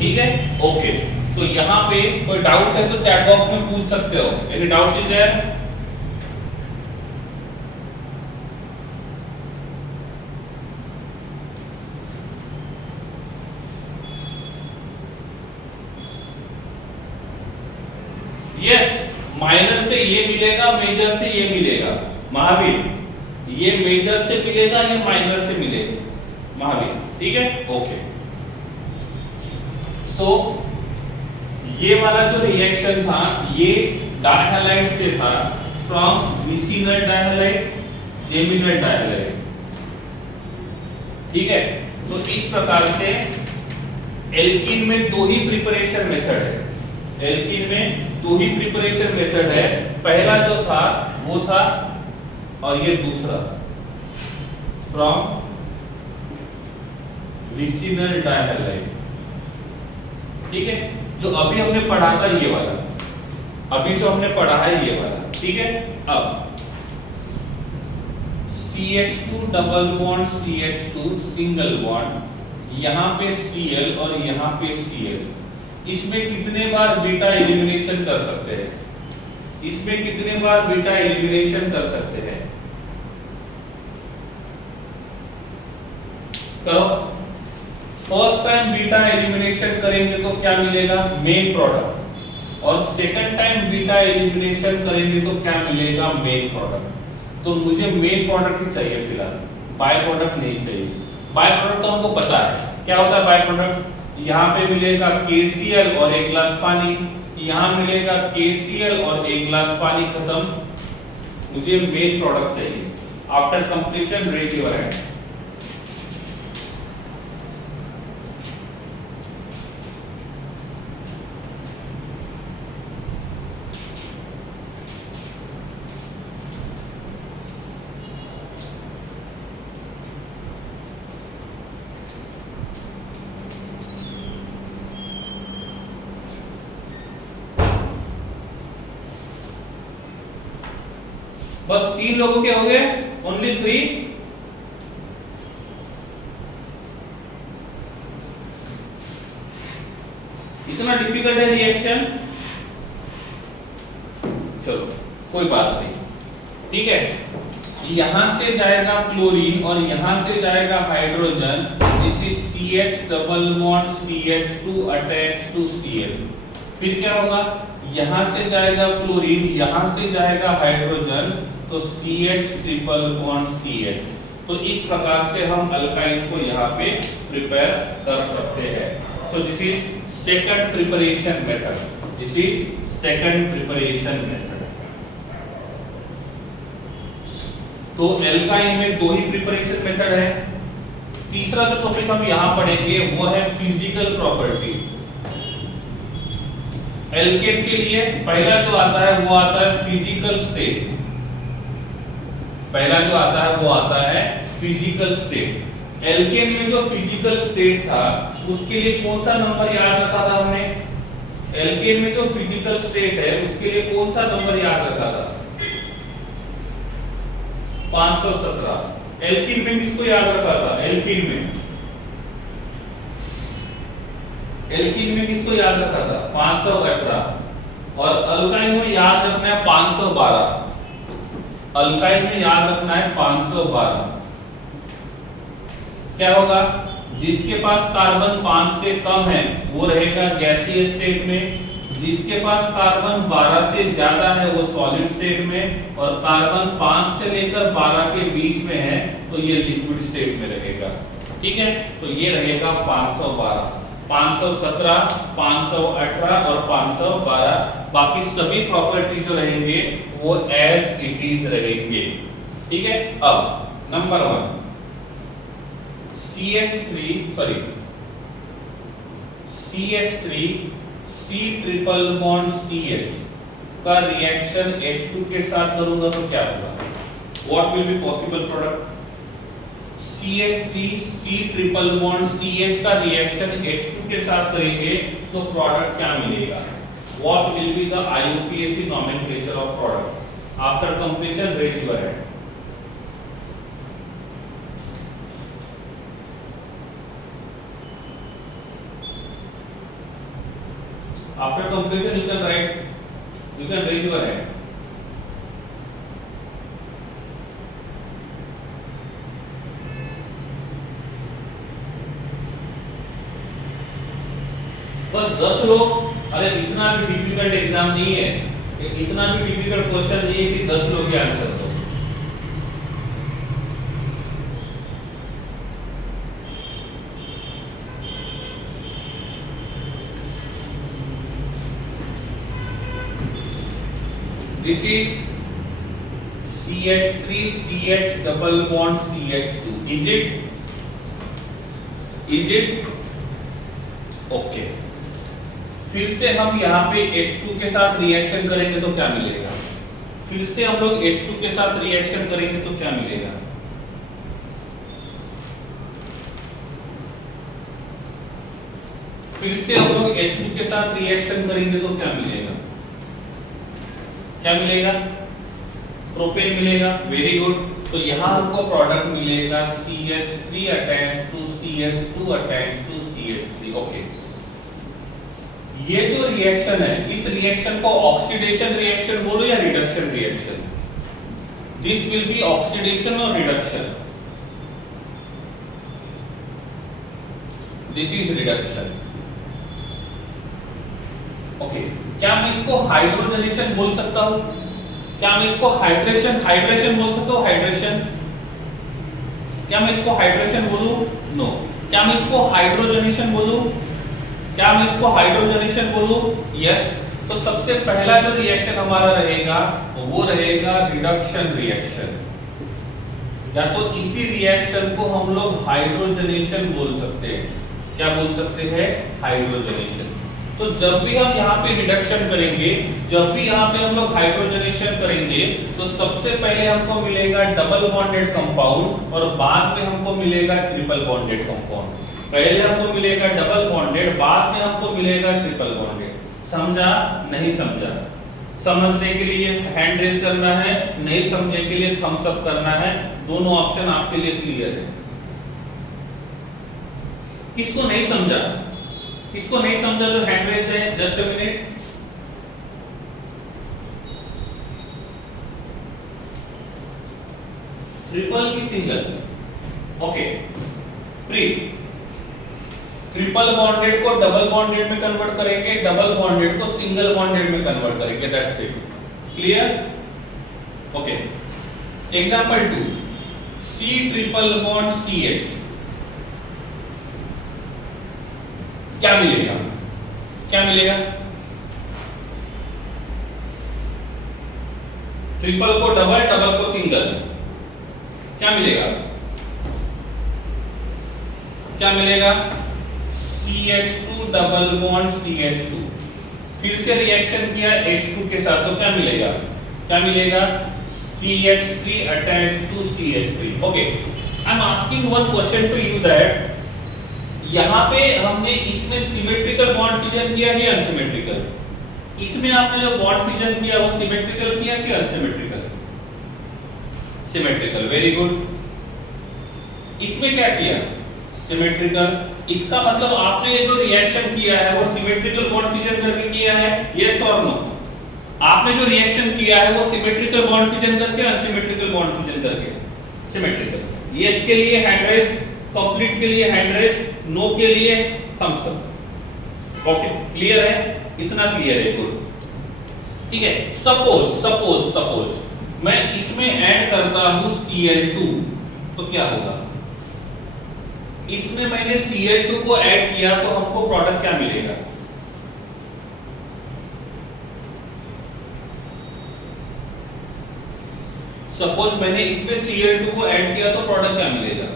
ठीक है, ओके। तो यहाँ पे कोई डाउट्स है तो चैट बॉक्स में पूछ सकते हो। Any doubts is there? Yes, minor से ये मिलेगा, मेजर से ये मिलेगा। महावीर, ये मेजर से मिलेगा, ये माइनर से मिलेगा महावीर, ठीक है, ओके। सो ये वाला जो रिएक्शन था ये डायहालाइड से था, फ्रॉम विसिनल डायहालाइड जेमिनल डायहालाइड, ठीक है। तो इस प्रकार से एल्कीन में दो ही प्रिपरेशन मेथड है, एल्कीन में दो ही प्रिपरेशन मेथड है। पहला जो था वो था, और ये दूसरा फ्रॉम विसिनल डायहालाइड, ठीक है। जो अभी हमने पढ़ा था ये वाला, अभी जो हमने पढ़ा है ये वाला, ठीक है। अब CH2 double bond CH2 single bond, यहाँ पे Cl और यहाँ पे Cl, इसमें कितने बार बीटा एलिमिनेशन कर सकते हैं? इसमें कितने बार बीटा एलिमिनेशन कर सकते हैं? करो। फर्स्ट टाइम बीटा एलिमिनेशन करेंगे तो क्या मिलेगा? Main product. और सेकंड टाइम बीटा एलिमिनेशन करेंगे तो क्या मिलेगा? Main product. तो मुझे मेन प्रोडक्ट ही चाहिए फिलहाल, बाय प्रोडक्ट नहीं चाहिए। बाय प्रोडक्ट तो हमको पता है क्या होता है। बाय प्रोडक्ट यहाँ पे मिलेगा KCl और एक गिलास पानी, यहाँ मिलेगा KCl और एक गिलास पानी, खत्म। मुझे मेन प्रोडक्ट चाहिए। After completion raise your hand. बस 3 लोगों के हो गए, ओनली 3। इतना डिफिकल्ट है रिएक्शन? चलो कोई बात नहीं, ठीक है। यहां से जाएगा क्लोरीन और यहां से जाएगा hydrogen. This is CH double bond CH2 attach to Cl। फिर क्या होगा? यहां से जाएगा क्लोरीन, यहां से जाएगा हाइड्रोजन, तो CH ट्रिपल बॉन्ड CH। तो इस प्रकार से हम अल्काइन को यहाँ पे प्रिपेयर कर सकते हैं। So this is second preparation method, this is second preparation method. तो एल्काइन में दो ही प्रिपरेशन मेथड है। तीसरा जो टॉपिक हम यहाँ पढ़ेंगे वो है फिजिकल प्रॉपर्टी। एल्केन के लिए पहला जो आता है वो आता है फिजिकल स्टेट। पहला जो आता है वो आता है फिजिकल स्टेट। एल्केन में जो फिजिकल स्टेट था उसके लिए कौन सा नंबर याद रखा था हमने? एल्केन में जो फिजिकल स्टेट है उसके लिए कौन सा नंबर याद रखा था? 517। एल्कीन में किसको याद रखा था? एल्कीन में किसको याद रखा था? 518। और अल्काइन में याद रखना है 512। अल्काइन में याद रखना है 512। क्या होगा? जिसके पास कार्बन 5 से कम है वो रहेगा गैसीय स्टेट में, जिसके पास कार्बन 12 से ज्यादा है वो सॉलिड स्टेट में, और कार्बन 5 से लेकर 12 के बीच में है तो ये लिक्विड स्टेट में रहेगा। ठीक है, तो ये रहेगा 512, 517, 518 और 512। बाकी सभी प्रॉपर्टी जो रहेंगे वो एज इट इज रहेंगे। ठीक है, अब number 1 CH3 C triple bond CH का रिएक्शन H2 के साथ करूंगा तो क्या होगा? What will be possible product? CH3 C triple bond CH का रिएक्शन H2 के साथ करेंगे तो प्रोडक्ट क्या मिलेगा? What will be the IUPAC nomenclature of product? After completion raise your hand. After completion, you can write, you can raise your hand. बस 10 लोग। अरे इतना भी डिफिकल्ट एग्जाम नहीं है। इतना भी डिफिकल्ट क्वेश्चन नहीं है कि 10 लोग ही आंसर दो। This is CH3 CH double bond CH2. Is it? Okay. फिर से हम यहाँ पे H2 के साथ रिएक्शन करेंगे तो क्या मिलेगा? फिर से हम लोग H2 के साथ रिएक्शन करेंगे तो क्या मिलेगा? फिर से हम लोग H2 के साथ रिएक्शन करेंगे तो क्या मिलेगा? क्या मिलेगा? प्रोपेन मिलेगा। Very good. तो यहाँ हमको प्रोडक्ट मिलेगा CH3 attach to CH2 attach to CH3। Okay, ये जो रिएक्शन है, इस रिएक्शन को ऑक्सीडेशन रिएक्शन बोलो या reduction reaction? This will be oxidation और reduction. This is reduction. Okay, क्या मैं इसको हाइड्रोजनेशन बोल सकता हूं? क्या मैं इसको हाइड्रेशन बोल सकता हूं? हाइड्रेशन। क्या मैं इसको हाइड्रेशन बोलूं? नो। क्या मैं इसको हाइड्रोजनेशन बोलूं? क्या मैं इसको हाइड्रोजनेशन बोलूं? यस। तो सबसे पहला जो रिएक्शन हमारा रहेगा वो रहेगा रिडक्शन रिएक्शन, या तो इसी रिएक्शन को हम लोग हाइड्रोजनेशन बोल सकते हैं। क्या बोल सकते हैं? हाइड्रोजनेशन। तो जब भी हम यहाँ पे रिडक्शन करेंगे, जब भी यहाँ पे हम लोग हाइड्रोजनेशन करेंगे, तो सबसे पहले हमको मिलेगा डबल बॉन्डेड कंपाउंड और बाद में हमको मिलेगा ट्रिपल बॉन्डेड कंपाउंड। पहले हमको मिलेगा डबल बॉन्डेड, बाद में हमको मिलेगा ट्रिपल बॉन्डेड। समझा? नहीं समझा? समझने के लिए हैंड रेज करना है, नहीं समझे के लिए थम्स अप करना है। दोनों ऑप्शन आपके लिए क्लियर है। किसको नहीं समझा? किसको नहीं समझा जो हैंड रेज है? Just a minute. ट्रिपल की सिंगल? ओके, ट्रिपल बॉन्डेड को डबल बॉन्डेड में कन्वर्ट करेंगे, डबल बॉन्डेड को सिंगल बॉन्डेड में कन्वर्ट करेंगे। That's it. Clear? Okay, example 2, C triple bond CH। क्या मिलेगा? क्या मिलेगा? ट्रिपल को डबल, डबल को सिंगल। क्या मिलेगा? क्या मिलेगा? CH2 double bond CH2। फिर से रिएक्शन किया H2 के साथ, तो क्या मिलेगा? क्या मिलेगा? CH3 attach to CH3। Okay, I am asking one question to you that यहाँ पे हमने इसमें सिमेट्रिकल बॉन्ड फिजन किया कि अनसिमेट्रिकल? इसमें आपने जो बॉन्ड फिजन किया वो सिमेट्रिकल किया कि अनसिमेट्रिकल? सिमेट्रिकल। Very good. इसमें क्या किया? सिमेट्रिकल। इसका मतलब आपने ये जो रिएक्शन किया है वो सिमेट्रिकल बॉन्ड फिजन करके किया है, यस और नो? आपने जो रिएक्शन किया है वो सिमेट्रिकल बॉन्ड फिजन करके, अनसिमेट्रिकल बॉन्ड फिजन करके? सिमेट्रिकल। यस के लिए हैंड रेज, कंप्लीट के लिए हैंड रेज, नो के लिए थम्स अप। ओके, क्लियर है? इतना क्लियर है? गुड। ठीक है। सपोज मैं इसमें ऐड करता हूं Cl2, तो क्या होगा? इसमें मैंने Cl2 को ऐड किया तो हमको प्रोडक्ट क्या मिलेगा? सपोज मैंने इसमें Cl2 को ऐड किया तो प्रोडक्ट क्या मिलेगा?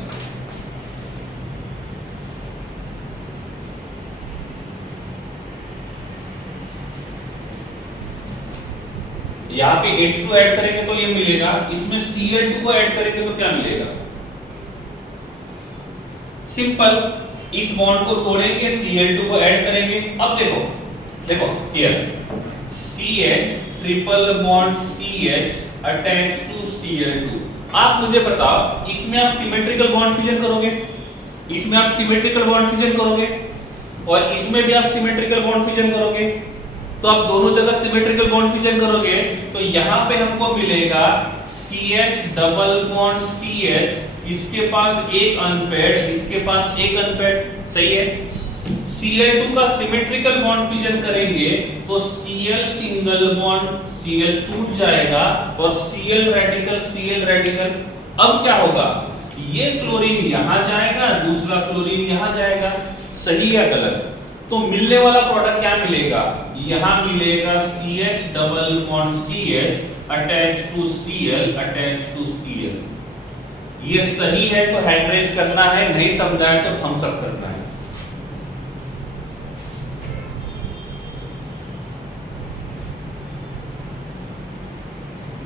यहाँ पे H2 ऐड करेंगे तो ये मिलेगा, इसमें Cl2 को ऐड करेंगे तो क्या मिलेगा? सिंपल। इस बॉन्ड को तोड़ेंगे, Cl2 को ऐड करेंगे। अब देखो here CH triple bond CH attach to Cl2। आप मुझे बताओ, इसमें आप सिमेट्रिकल बॉन्ड फिजन करोगे, इसमें आप सिमेट्रिकल बॉन्ड फिजन करोगे और इसमें भी आप सिमेट्रिकल बॉन्ड फिजन करोगे, तो आप दोनों जगह सिमेट्रिकल बॉन्ड फिजन करोगे तो यहाँ पे हमको मिलेगा CH डबल बॉन्ड CH, इसके पास एक अनपेड, इसके पास एक अनपेड। सही है। Cl2 का सिमेट्रिकल बॉन्ड फिजन करेंगे तो Cl सिंगल बॉन्ड Cl टूट जाएगा और Cl रेडिकल। अब क्या होगा, ये क्लोरीन यहां जाएगा, दूसरा क्लोरीन यहां जाएगा, सही या गलत? तो मिलने वाला प्रोडक्ट क्या मिलेगा, यहां मिलेगा CH double bond CH attach to Cl। ये सही है तो हैंड रेज करना है, नहीं समझा है तो थम्स अप करना है।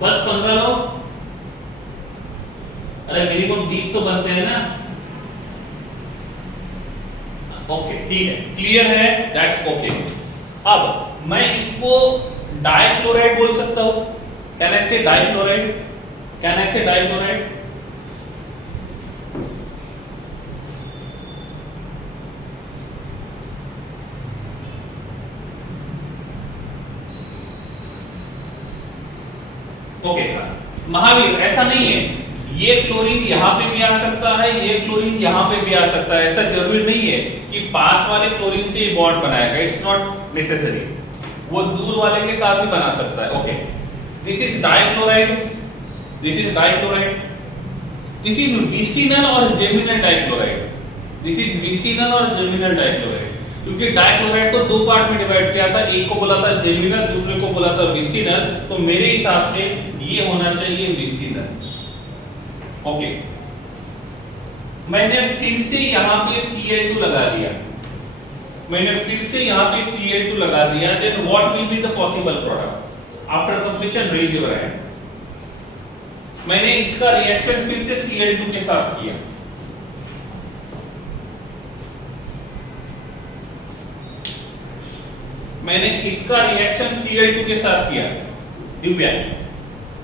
बस 15 लोग, अरे मिनिमम 20 तो बनते हैं ना। ओके ठीक है, क्लियर है, दैट्स ओके। अब मैं इसको डाइक्लोराइड बोल सकता हूं, कैन आई से डाइक्लोराइड? ओके महावीर, ऐसा नहीं है, ये क्लोरीन यहाँ पे भी आ सकता है, ये क्लोरीन यहाँ पे भी आ सकता है। ऐसा जरूरी नहीं है कि पास वाले क्लोरीन से ये बॉन्ड बनाएगा, इट्स नॉट नेसेसरी, वो दूर वाले के साथ भी बना सकता है। Okay, this is dichloride, this is vicinal और जेमिनल डाइक्लोराइड। क्योंकि डाइक्लोराइड को दो पार्ट में डिवाइड किया था, एक को बोला था जेमिनल, दूसरे को बोला था विसिनल, तो मेरे हिसाब से ये होना चाहिए विसिनल। ओके, मैंने फिर से यहां पे Cl2 लगा दिया, then what will be the possible product after completion? Raise your hand। मैंने इसका रिएक्शन फिर से Cl2 के साथ किया, Divya,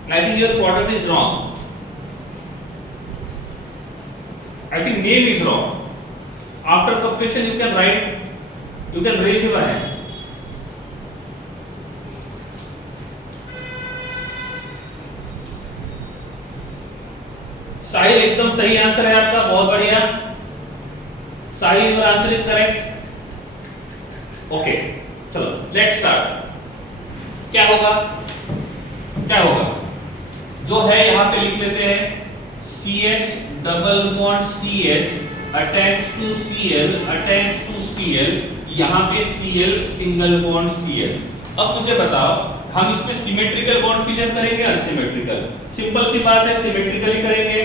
I think your product is wrong, I think name is wrong। After completion you can raise your hand। साहिल, एकदम सही आंसर है आपका, बहुत बढ़िया Sahil, your answer is correct. Okay चलो लेट्स स्टार्ट। क्या होगा, जो है यहां पे लिख लेते हैं, CH double bond CH attach to Cl, यहां पे Cl सिंगल बॉन्ड Cl। अब मुझे बताओ, हम इसमें सिमेट्रिकल बॉन्ड फिजन करेंगे अनसिमेट्रिकल? सिंपल सी बात है, सिमेट्रिकली करेंगे।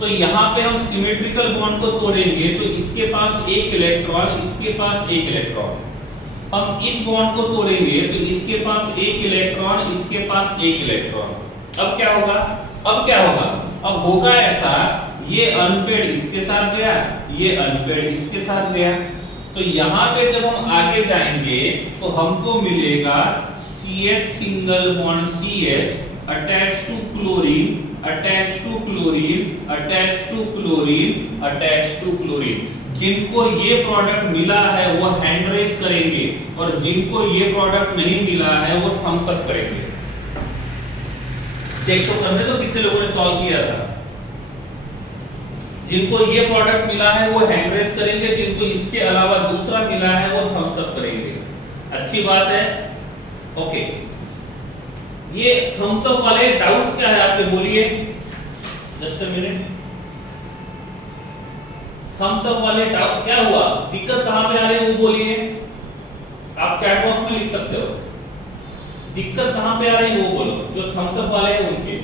तो यहां पे हम सिमेट्रिकल बॉन्ड को तोड़ेंगे तो इसके पास एक इलेक्ट्रॉन, इसके पास एक इलेक्ट्रॉन। हम इस बॉन्ड को तोड़ेंगे तो इसके पास एक इलेक्ट्रॉन, इसके पास एक इलेक्ट्रॉन। अब क्या होगा, अब होगा ऐसा, ये अनपेड इसके साथ गया, ये अनपेड इसके साथ गया, तो यहां पे जब हम आगे जाएंगे तो हमको मिलेगा CH single bond CH attach to chlorine, जिनको ये प्रोडक्ट मिला है वो हैंड रेस करेंगे, और जिनको ये प्रोडक्ट नहीं मिला है वो थम्स अप करेंगे। चेक तो करने दो कितने लोगों ने सॉल्व किया था। जिनको ये प्रोडक्ट मिला है वो हैंड रेस करेंगे, जिनको इसके अलावा दूसरा मिला है वो थम्स अप करेंगे। अच्छी बात है। ओके, ये थम्स अप वाले डाउट्स क्या है आपके, बोलिए, just a minute. Thumbs up वाले डाउट क्या हुआ, दिक्कत कहां पे आ रही है वो बोलिए, आप चैट बॉक्स में लिख सकते हो। दिक्कत कहां पे आ रही है वो बोलो, जो थम्स अप वाले हैं उनके।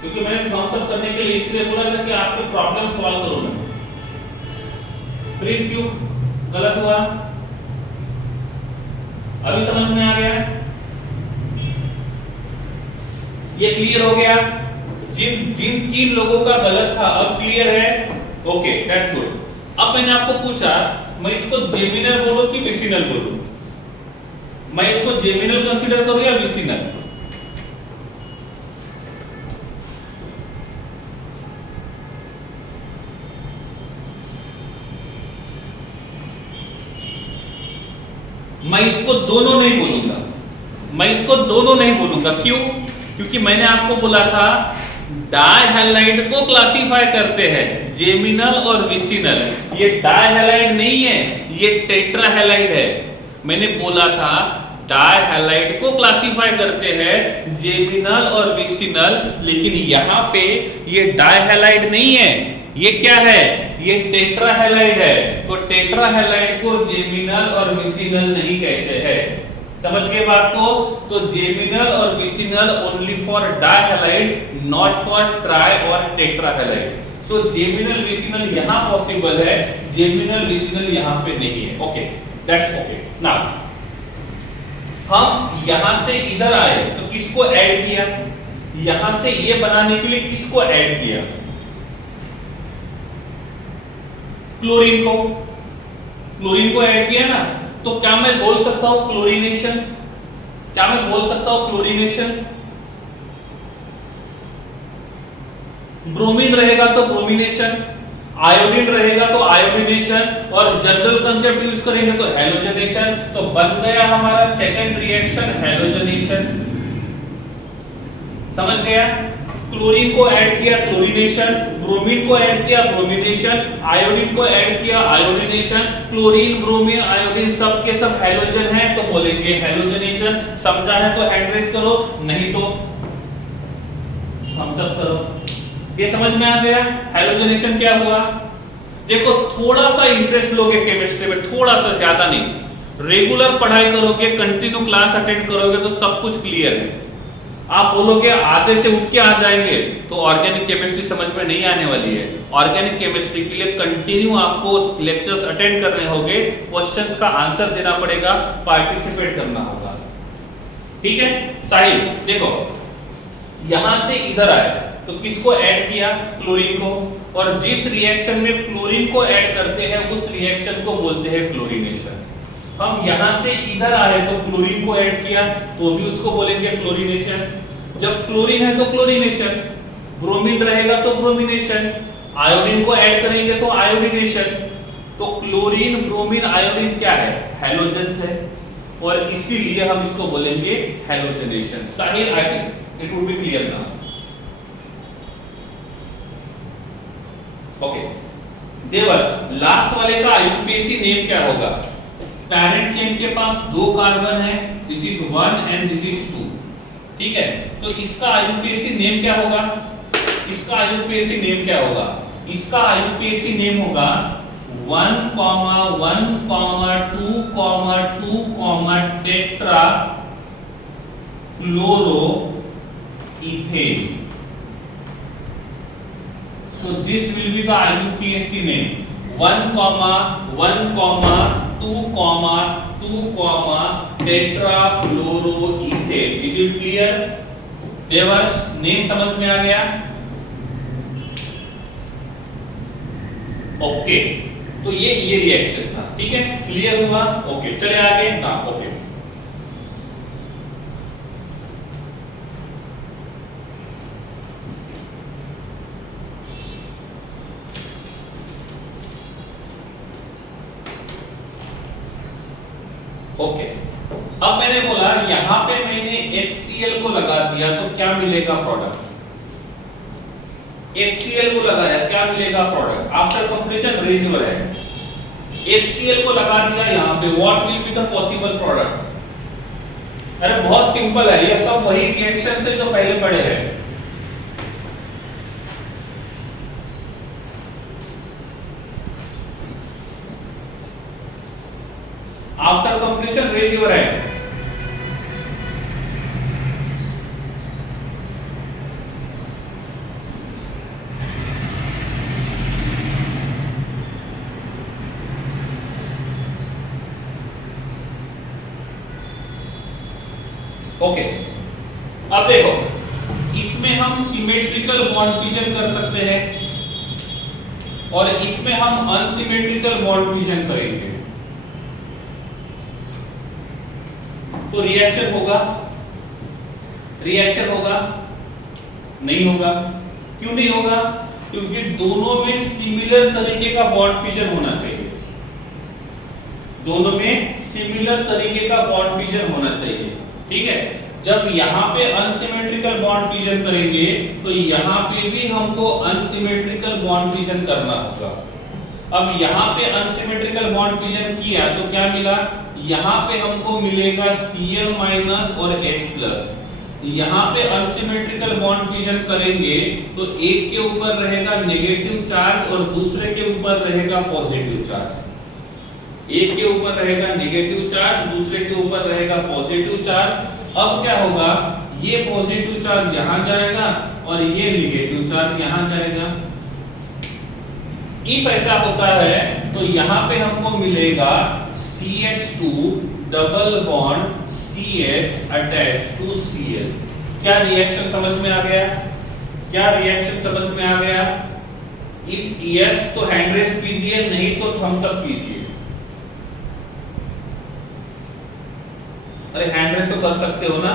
क्योंकि मैंने थम्स अप करने के लिए इसलिए बोला था कि आपके प्रॉब्लम सॉल्व करूं मैं। प्रिंट क्यों गलत हुआ, अभी समझ में आ गया, ये क्लियर हो गया? जिन तीन लोगों का गलत था अब क्लियर है? Okay that's good. अब मैंने आपको पूछा, मैं इसको जेमिनल बोलूं कि विसिनल बोलूं? मैं इसको जेमिनल कंसीडर करूं या विसिनल? मैं इसको दोनों नहीं बोलूंगा। क्यों? क्योंकि मैंने आपको बोला था डायहैलाइड को क्लासिफाई करते हैं जेमिनल और विसिनल। ये डायहैलाइड नहीं है, ये टेट्राहैलाइड है। मैंने बोला था डाई हैलाइड को क्लासिफाई करते हैं जेमिनल और विसिनल, लेकिन यहाँ पे ये डाई हैलाइड नहीं है, ये क्या है, ये टेट्रा हैलाइड है। तो टेट्रा हैलाइड को जेमिनल और विसिनल नहीं कहते हैं। समझ गए बात को? तो जेमिनल और vicinal only for di halide, not for tri और टेट्रा हैलाइड। तो जेमिनल विसिनल यहां पॉसिबल है, जेमिनल विसिनल यहां पे नहीं है। Okay, that's okay. नाउ हम यहां से इधर आए तो किसको ऐड किया, यहां से ये बनाने के लिए किसको ऐड किया, क्लोरीन को, क्लोरीन को ऐड किया ना। तो क्या मैं बोल सकता हूं क्लोरीनेशन, क्या मैं बोल सकता हूं क्लोरीनेशन? ब्रोमीन रहेगा तो ब्रोमिनेशन, आयोडीन रहेगा तो आयोडीनेशन, और जनरल कंसेप्ट यूज करेंगे तो हैलोजनेशन। तो बन गया हमारा सेकंड रिएक्शन हैलोजनेशन। समझ गया? क्लोरीन को ऐड किया क्लोरीनेशन, ब्रोमीन को ऐड किया ब्रोमिनेशन, आयोडीन को ऐड किया आयोडीनेशन। क्लोरीन ब्रोमीन आयोडीन सब के सब हैलोजन है तो बोलेंगे हैलोजनेशन। समझा है तो हैंड रेज करो, नहीं तो थम्स अप करो। ये समझ में आ गया हैलोजनेशन क्या हुआ? देखो थोड़ा सा इंटरेस्ट लोगे केमिस्ट्री में, थोड़ा सा, ज्यादा नहीं। रेगुलर पढ़ाई करोगे, कंटिन्यू क्लास अटेंड करोगे तो सब कुछ क्लियर है। आप बोलोगे आधे से उठ के आ जाएंगे तो ऑर्गेनिक केमिस्ट्री समझ में नहीं आने वाली है। ऑर्गेनिक केमिस्ट्री के लिए कंटिन्यू आपको लेक्चर्स अटेंड करने होंगे, क्वेश्चंस का आंसर देना पड़ेगा, पार्टिसिपेट करना होगा। ठीक है साहिल, देखो यहां से इधर आए तो किसको ऐड किया, क्लोरीन को, और जिस रिएक्शन में क्लोरीन को ऐड करते हैं उस रिएक्शन को बोलते हैं क्लोरीनेशन। हम यहां से इधर आए तो क्लोरीन को ऐड किया तो भी उसको बोलेंगे क्लोरीनेशन। जब क्लोरीन है तो क्लोरीनेशन, ब्रोमीन रहेगा तो ब्रोमिनेशन, आयोडीन को ऐड करेंगे तो आयोडीनेशन। तो क्लोरीन ब्रोमीन आयोडीन क्या है, हैलोजन्स है, और इसीलिए हम इसको बोलेंगे halogenation. Sahil, I think it would be clear now. Okay Devarsh, last वाले का आईयूपीएसी नेम क्या होगा? पैरेंट चेन के पास 2 कार्बन है, this is 1 and this is 2। ठीक है, तो इसका आईयूपीएसी नेम क्या होगा? इसका आईयूपीएसी नेम क्या होगा? इसका आईयूपीएसी नेम होगा 1,1,2,2, tetra chloroethane. So this will be the IUPAC name 1,1,2,2, tetrachloroethane. Is it clear? Devarsh, name समझ में आ गया? ओके, तो ये रिएक्शन था। ठीक है, क्लियर हुआ? ओके, चले आगे ना। ओके, ओके, अब मैंने बोला यहां पे मैंने HCl को लगा दिया तो क्या मिलेगा प्रोडक्ट? HCl को लगाया क्या मिलेगा product? After completion raise your hand. HCl को लगा दिया यहां पे, what will be the possible product? अरे बहुत सिंपल है, ये सब वही रिएक्शन से जो पहले पढ़े हैं। After completion, raise your hand. Okay, अब देखो इसमें हम सिमेट्रिकल बॉन्ड फ्यूजन कर सकते हैं और इसमें हम अनसिमेट्रिकल बॉन्ड फ्यूजन करेंगे। तो रिएक्शन होगा, रिएक्शन होगा? नहीं होगा। क्यों नहीं होगा? क्योंकि दोनों में सिमिलर तरीके का बॉन्ड फ्यूजन होना चाहिए, दोनों में सिमिलर तरीके का बॉन्ड फ्यूजन होना चाहिए। ठीक है, जब यहाँ पे अनसिमेट्रिकल बॉन्ड फ्यूजन करेंगे तो यहाँ पे भी हमको अनसिमेट्रिकल बॉन्ड फ्यूजन करना होगा। अब यहाँ पे अनसिमेट्रिकल बॉन्ड फ्यूजन किया तो क्या मिला, यहाँ पे हमको मिलेगा Cl माइनस और H प्लस। यहाँ पे अनसिमेट्रिकल बॉन्ड फ्यूजन करेंगे तो एक के ऊपर रहेगा नेगेटिव चार्ज और दूसरे के ऊपर रहेगा पॉजिटिव चार्ज। एक के ऊपर रहेगा नेगेटिव चार्ज, दूसरे के ऊपर रहेगा पॉजिटिव चार्ज। अब क्या होगा, ये पॉजिटिव चार्ज यहाँ जाएगा और ये नेगेटिव चार्ज यहाँ जाएगा। इफ ऐसा होता है तो यहाँ पे हमको मिलेगा CH2 double bond CH attach to Cl। क्या रिएक्शन समझ में आ गया? क्या रिएक्शन समझ में आ गया? इस यस तो हैंड रेस कीजिए, नहीं तो थम्स अप कीजिए। अरे हैंड रेस तो कर सकते हो ना?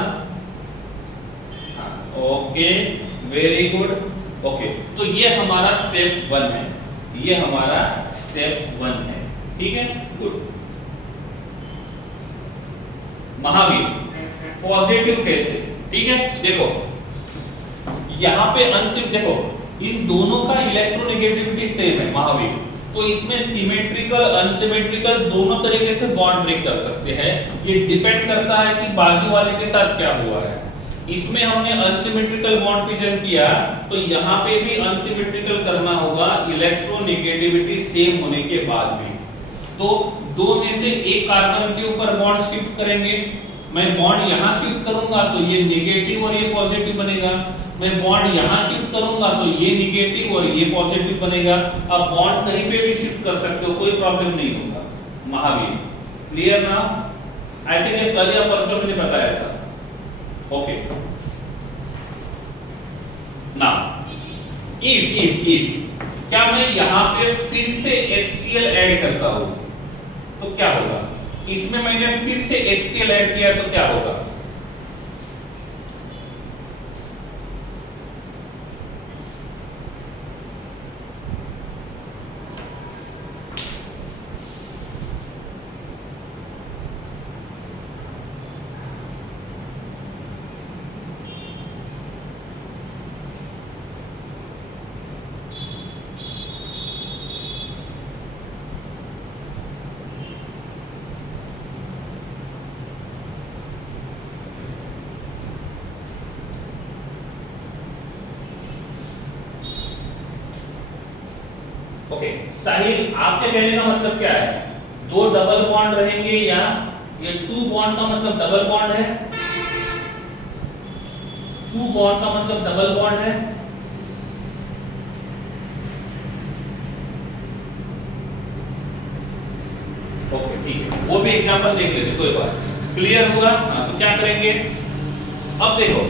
हाँ, ओके, वेरी गुड। ओके, तो ये हमारा स्टेप 1 है, ये हमारा स्टेप 1 है। ठीक है, गुड। महावीर, पॉजिटिव कैसे? ठीक है, देखो यहां पे अनसिम, देखो इन दोनों का इलेक्ट्रोनेगेटिविटी सेम है महावीर, तो इसमें सिमेट्रिकल अनसिमेट्रिकल दोनों तरीके से बॉन्ड ब्रेक कर सकते हैं। ये डिपेंड करता है कि बाजू वाले के साथ क्या हुआ है। इसमें हमने अनसिमेट्रिकल बॉन्ड फ्यूजन किया तो यहाँ पे भी अनसिमेट्रिकल करना होगा इलेक्ट्रोनेगेटिविटी सेम होने के बाद में। तो दो में से एक कार्बन के ऊपर बॉन्ड शिफ्ट करेंगे। मैं बॉन्ड यहाँ शिफ्ट करूंगा तो ये नेगेटिव और ये पॉजिटिव बनेगा। मैं बॉन्ड यहाँ शिफ्ट करूंगा तो ये नेगेटिव और ये पॉजिटिव बनेगा। अब बॉन्ड कहीं पे भी शिफ्ट कर सकते हो, कोई प्रॉब्लम नहीं होगा। महावीर, क्लियर ना? आई थिंक ये कल या परसों मैंने बताया था। ओके, ना इफ क्या मैं यहाँ पे फिर से HCl ऐड करता हूं तो क्या होगा? इसमें मैंने फिर से HCl ऐड किया तो क्या होगा? ओके, साहिल आपके कहने का मतलब क्या है? दो डबल बॉन्ड रहेंगे या ये 2 बॉन्ड का मतलब डबल बॉन्ड है? 2 बॉन्ड का मतलब डबल बॉन्ड है? ओके, ठीक है, वो भी एग्जांपल देख लेते, कोई बात। क्लियर हुआ? हाँ, तो क्या करेंगे? अब देखो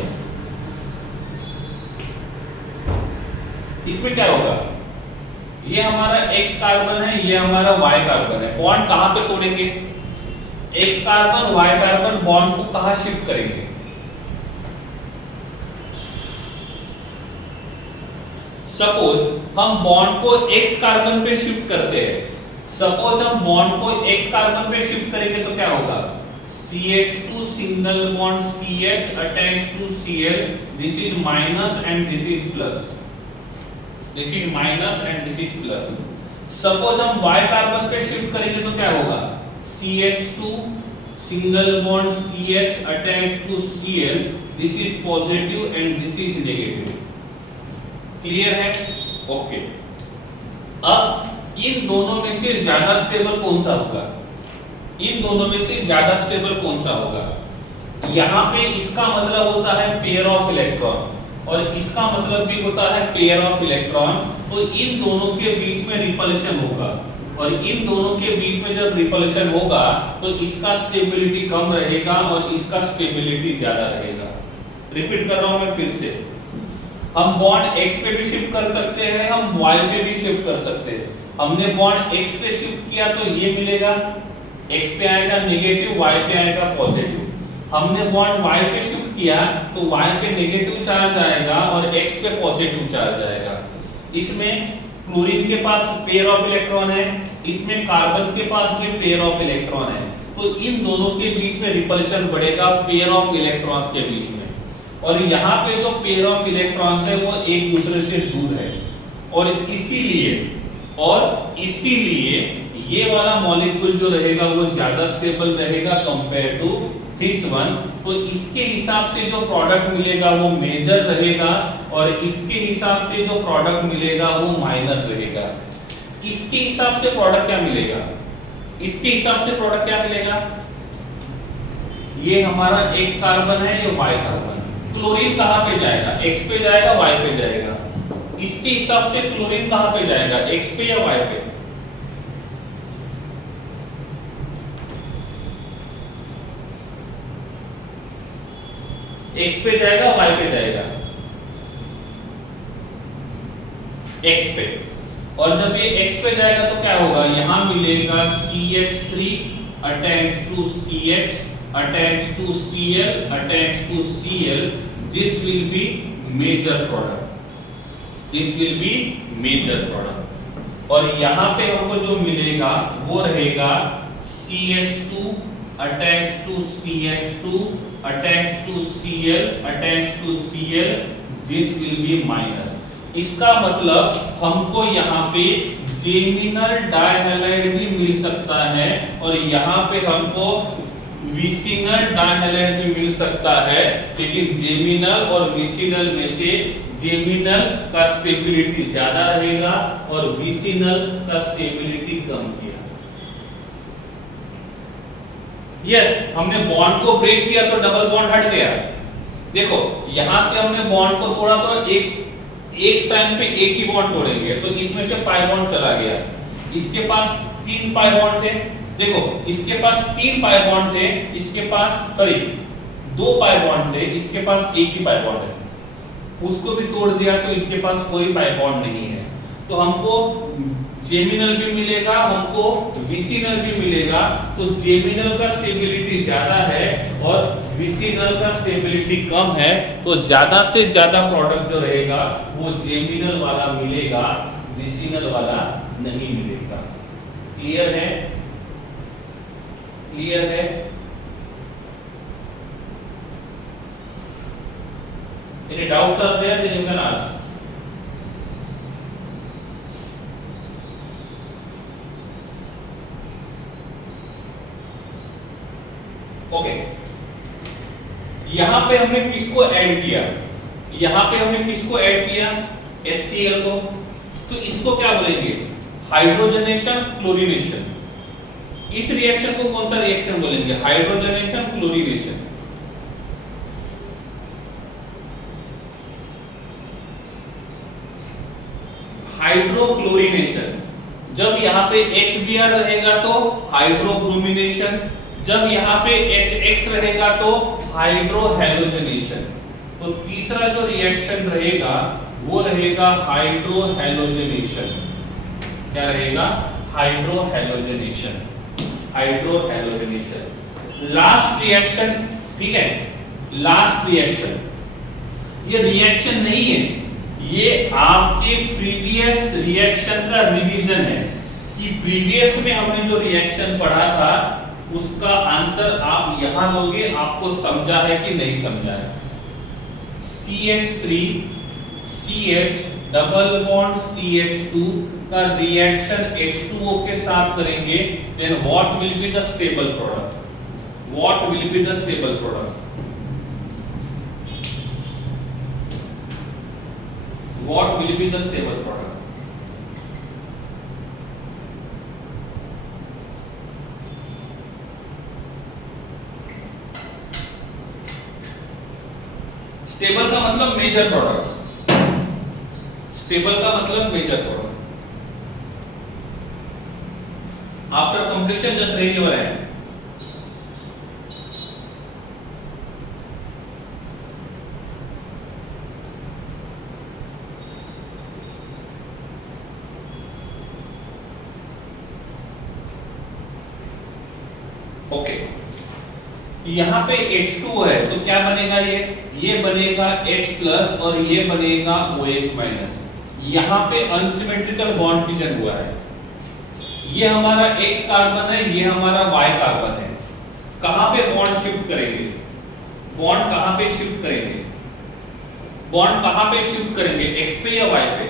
इसमें क्या होगा, ये हमारा X कार्बन है, ये हमारा Y कार्बन है। बॉन्ड कहां पे तोड़ेंगे? X carbon Y carbon bond को कहां शिफ्ट करेंगे? सपोज हम बॉन्ड को X कार्बन पे शिफ्ट करते हैं। सपोज हम बॉन्ड को X कार्बन पे शिफ्ट करेंगे तो क्या होगा? CH2 single bond CH attach to Cl, this is minus and this is plus. This is minus and this is plus. Suppose हम Y कार्बन पे शिफ्ट करेंगे तो क्या होगा? CH2 single bond CH attached to Cl. This is positive and this is negative. Clear है? Okay. अब इन दोनों में से ज्यादा स्टेबल कौन सा होगा? इन दोनों में से ज्यादा स्टेबल कौन सा होगा? यहाँ पे इसका मतलब होता है पेयर ऑफ इलेक्ट्रॉन और इसका मतलब भी होता है पेयर ऑफ इलेक्ट्रॉन। तो इन दोनों के बीच में रिपल्शन होगा और इन दोनों के बीच में जब रिपल्शन होगा तो इसका स्टेबिलिटी कम रहेगा और इसका स्टेबिलिटी ज्यादा रहेगा। रिपीट कर रहा हूं मैं फिर से, हम बॉन्ड X पे भी शिफ्ट कर सकते हैं, हम Y पे भी शिफ्ट कर सकते हैं। हमने बॉन्ड X पे शिफ्ट किया तो ये मिलेगा, X पे आएगा नेगेटिव, Y पे आएगा पॉजिटिव। हमने बॉन्ड Y पे शिफ्ट किया तो Y पे नेगेटिव चार्ज आएगा और X पे पॉजिटिव चार्ज आएगा। इसमें क्लोरीन के पास पेयर ऑफ इलेक्ट्रॉन है, इसमें कार्बन के पास भी पेयर ऑफ इलेक्ट्रॉन है, तो इन दोनों के बीच में रिपल्शन बढ़ेगा पेयर ऑफ इलेक्ट्रॉन्स के बीच में। और यहाँ पे जो पेयर ऑफ इलेक्ट्रॉन्स है वो एक दूसरे से दूर है और इसीलिए ये वाला मॉलिक्यूल जो रहेगा वो ज्यादा स्टेबल रहेगा कंपेयर टू दिस वन, तो इसके हिसाब से जो प्रोडक्ट मिलेगा वो मेजर रहेगा और इसके हिसाब से जो प्रोडक्ट मिलेगा वो माइनर रहेगा। इसके हिसाब से प्रोडक्ट क्या मिलेगा, इसके हिसाब से प्रोडक्ट क्या मिलेगा, ये हमारा X कार्बन है, ये Y कार्बन। क्लोरीन कहां पे जाएगा, X पे जाएगा, Y पे जाएगा। इसके हिसाब से क्लोरीन कहां पे जाएगा, X पे या Y पे? X पे जाएगा, Y पे जाएगा? X पे। और जब ये X पे जाएगा तो क्या होगा, यहां मिलेगा CH3 attached to CH attached to Cl attached to Cl, this will be major product, this will be major product। और यहां पे हमको जो मिलेगा वो रहेगा CH2 attached to CH2 attached to Cl attached to Cl, this will be minor। इसका मतलब हमको यहाँ पे जेमिनल डाइहैलाइड भी मिल सकता है और यहाँ पे हमको विसिनल डाइहैलाइड भी मिल सकता है, लेकिन जेमिनल और विसिनल में से जेमिनल का स्टेबिलिटी ज्यादा रहेगा और विसिनल का स्टेबिलिटी कम किया। यस, हमने बॉन्ड को ब्रेक किया तो डबल बॉन्ड हट गया। देखो यहां से हमने बॉन्ड को तोड़ा तो एक टाइम पे एक ही बॉन्ड तोड़ेंगे, तो इसमें से पाई बॉन्ड चला गया। इसके पास 3 पाई बॉन्ड थे, देखो इसके पास 3 पाई बॉन्ड थे, इसके पास 2 पाई बॉन्ड थे, इसके पास एक ही पाई बॉन्ड है। उसको भी तोड़ दिया तो इनके पास कोई पाई बॉन्ड नहीं है। तो हमको जेमिनल भी मिलेगा, हमको विसिनल भी मिलेगा। तो जेमिनल का स्टेबिलिटी ज्यादा है और विसिनल का स्टेबिलिटी कम है, तो ज्यादा से ज्यादा प्रोडक्ट जो रहेगा वो जेमिनल वाला मिलेगा, विसिनल वाला नहीं मिलेगा। क्लियर है, क्लियर है? Any doubts are there, then you can ask. Okay, यहां पे हमने किसको ऐड किया, यहां पे हमने किसको ऐड किया, HCl को। तो इसको क्या बोलेंगे, हाइड्रोजनेशन क्लोरीनेशन। इस रिएक्शन को कौन सा रिएक्शन बोलेंगे, हाइड्रोजनेशन क्लोरीनेशन। हाइड्रोक्लोरीनेशन, जब यहाँ पे HBr रहेगा तो हाइड्रोब्रोमिनेशन, जब यहाँ पे HX रहेगा तो हाइड्रोहेलोजनेशन। तो तीसरा जो रिएक्शन रहेगा वो रहेगा हाइड्रोहेलोजनेशन। क्या रहेगा, हाइड्रोहेलोजनेशन, हाइड्रोहेलोजनेशन। लास्ट रिएक्शन, ठीक है, लास्ट रिएक्शन, ये रिएक्शन नहीं है, ये आपके प्रीवियस रिएक्शन का रिवीजन है कि प्रीवियस में हमने जो रिएक्शन पढ़ा था उसका आंसर आप यहां लोगे, आपको समझा है कि नहीं समझा है। CH3 CH double bond CH2 का रिएक्शन H2O के साथ करेंगे, then what will be the stable product, what will be the stable product, what will be the stable product. Stable का मतलब मेजर प्रोडक्ट, स्टेबल का मतलब major product. After completion just raise your hand. Okay, यहाँ पे H2 है तो क्या बनेगा, ये बनेगा H प्लस और ये बनेगा OH माइनस। यहाँ पे अनसिमेट्रिकल बॉन्ड फिजन हुआ है, ये हमारा X कार्बन है, ये हमारा Y कार्बन है। कहां पे बॉन्ड शिफ्ट करेंगे, बॉन्ड कहां पे शिफ्ट करेंगे, बॉन्ड कहां पे शिफ्ट करेंगे, X पे या Y पे?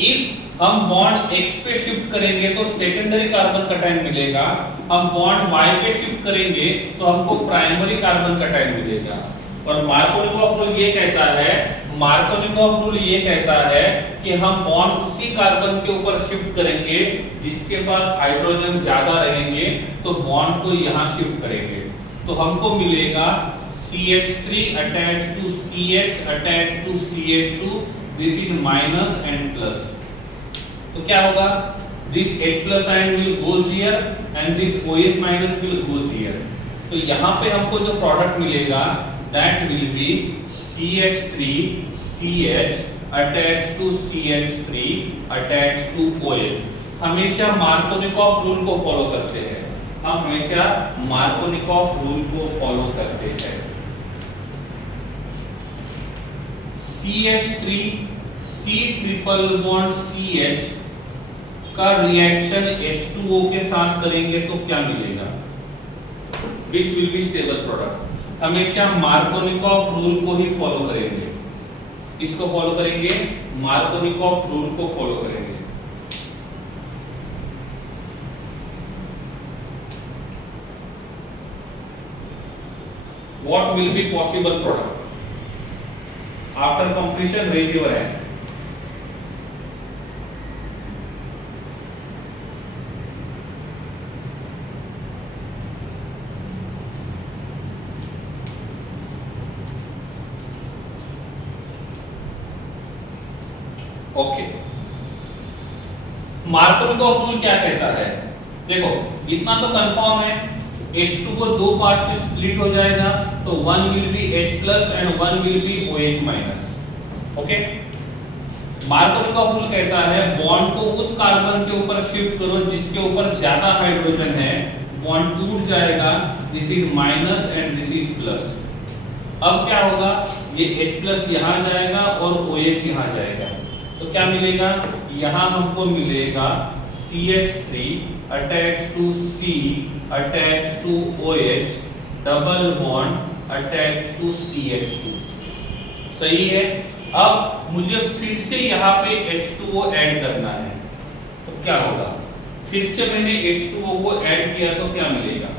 इफ हम बॉन्ड X पे शिफ्ट करेंगे तो सेकेंडरी कार्बन कटायन मिलेगा, हम बॉन्ड Y पे शिफ्ट करेंगे तो हमको प्राइमरी कार्बन कटायन मिलेगा। और मार्कोनिकॉफ रूल ये कहता है, मार्कोनिकॉफ रूल ये कहता है कि हम बॉन्ड उसी कार्बन के ऊपर शिफ्ट करेंगे जिसके पास हाइड्रोजन ज्यादा रहेंगे, तो बॉन्ड को यहां शिफ्ट करेंगे तो हमको मिलेगा CH3 attached to CH attached to CH2, this is minus and plus। तो क्या होगा, this H plus ion will goes here and this OH minus will goes here। तो यहाँ पे हमको जो प्रोडक्ट मिलेगा that will be CH3 CH attached to CH3 attached to OH। हमेशा मार्कोनिकॉफ रूल को फॉलो करते हैं, हम हमेशा मार्कोनिकॉफ रूल को फॉलो करते हैं। CH3 C triple bond CH का रिएक्शन H2O के साथ करेंगे तो क्या मिलेगा, which will be stable product. हमेशा मार्कोनिकॉफ रूल को ही फॉलो करेंगे, इसको फॉलो करेंगे, मार्कोनिकॉफ रूल को फॉलो करेंगे। What will be possible product after completion? Raise your hand। Okay, Markovnikov rule क्या कहता है, देखो इतना तो कंफर्म है, H2 को दो पार्ट में स्प्लिट हो जाएगा तो one will be H plus and one will be OH minus. Okay, Markovnikov rule कहता है बॉन्ड को उस कार्बन के ऊपर शिफ्ट करो जिसके ऊपर ज्यादा हाइड्रोजन है, बॉन्ड टूट जाएगा, this is minus and this is plus. अब क्या होगा, ये H प्लस यहाँ जाएगा और OH यहाँ जाएगा, तो क्या मिलेगा, यहाँ हमको मिलेगा CH3 attached to C attached to OH double bond attached to CH2। सही है। अब मुझे फिर से यहाँ पे H2O ऐड करना है तो क्या होगा, फिर से मैंने H2O को ऐड किया तो क्या मिलेगा,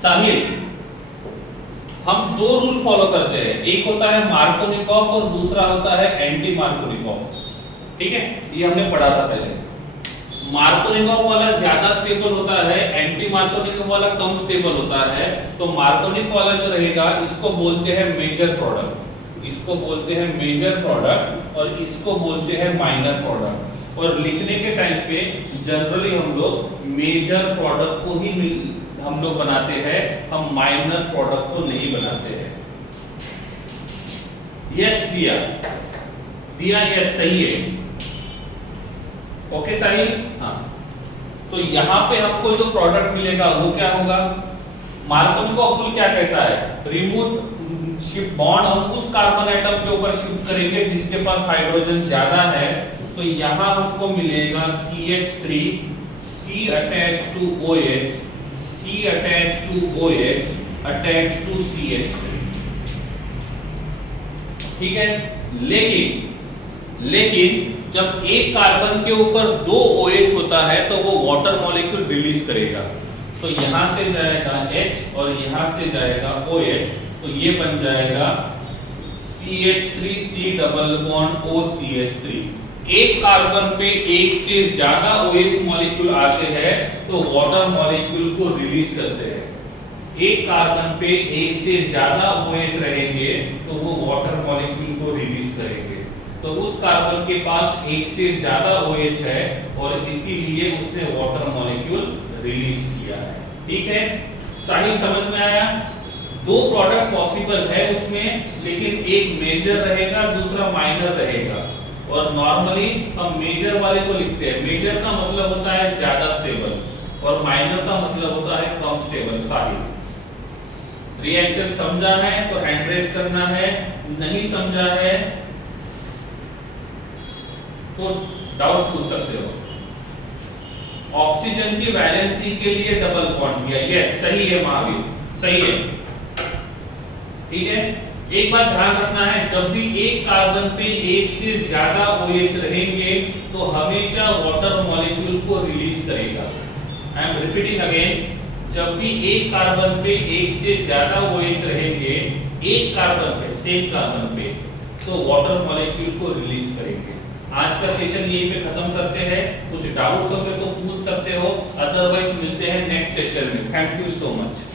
साहिल, हम दो रूल फॉलो करते हैं, एक होता है मार्कोनिकॉफ और दूसरा होता है एंटी मार्कोनिकॉफ। ठीक है, ये हमने पढ़ा था पहले। मार्कोनिकॉफ वाला ज्यादा स्टेबल होता है, एंटी मार्कोनिकॉफ वाला कम स्टेबल होता है। तो मार्कोनिक वाला जो रहेगा इसको बोलते हैं मेजर प्रोडक्ट, इसको बोलते हैं मेजर प्रोडक्ट और इसको बोलते हैं माइनर प्रोडक्ट। और लिखने के टाइम पे जनरली हम लोग मेजर प्रोडक्ट को ही हम लोग बनाते हैं, हम माइनर प्रोडक्ट को नहीं बनाते हैं। यस दिया, दिया यस सही है। ओके साहिल, हाँ, तो यहां पे हमको जो प्रोडक्ट मिलेगा वो क्या होगा, मार्कोनिकॉफ रूल क्या कहता है, रिमूव शिफ्ट बॉन्ड हम उस कार्बन एटम के ऊपर शिफ्ट करेंगे जिसके पास हाइड्रोजन ज्यादा है, तो यहां हमको मिलेगा CH3 C attached to OH C attached to OH attached to CH3। ठीक है, लेकिन जब एक कार्बन के ऊपर दो OH होता है तो वो वाटर मॉलिक्यूल रिलीज करेगा, तो यहां से जाएगा H और यहां से जाएगा OH, तो ये बन जाएगा CH3C डबल बॉन्ड OCH3। एक कार्बन पे एक से ज्यादा OH मॉलिक्यूल आते हैं तो वाटर मॉलिक्यूल को रिलीज करते हैं। एक कार्बन पे एक से ज्यादा OH रहेंगे तो वो वाटर मॉलिक्यूल को रिलीज करेंगे। तो उस कार्बन के पास एक से ज्यादा OH है और इसीलिए उसने वाटर मॉलिक्यूल रिलीज किया है। ठीक है, साहिल समझ में आया? दो प्रोडक्ट पॉसिबल है उसमें, लेकिन एक मेजर रहेगा दूसरा माइनर रहेगा। और नॉर्मली हम मेजर वाले को लिखते हैं, मेजर का मतलब होता है ज्यादा स्टेबल और माइनर का मतलब होता है कम स्टेबल। साहिल रिएक्शन समझा है तो हैंड रेस करना है, नहीं समझा है तो डाउट पूछ सकते हो। ऑक्सीजन की वैलेंसी के लिए डबल बॉन्ड किया, यस सही है महावीर, सही है। ठीक है, एक बात ध्यान रखना है, जब भी एक कार्बन पे एक से ज्यादा OH रहेंगे तो हमेशा वाटर मॉलिक्यूल को रिलीज करेगा। आई एम रिपीटिंग अगेन, जब भी एक कार्बन पे एक से ज्यादा OH रहेंगे, एक कार्बन पे, सेम कार्बन पे, तो वाटर मॉलिक्यूल को रिलीज करेंगे। आज का सेशन यहीं पे खत्म करते हैं। कुछ डाउट्स होंगे तो पूछ सकते हो, अदरवाइज मिलते हैं नेक्स्ट सेशन में। Thank you so much.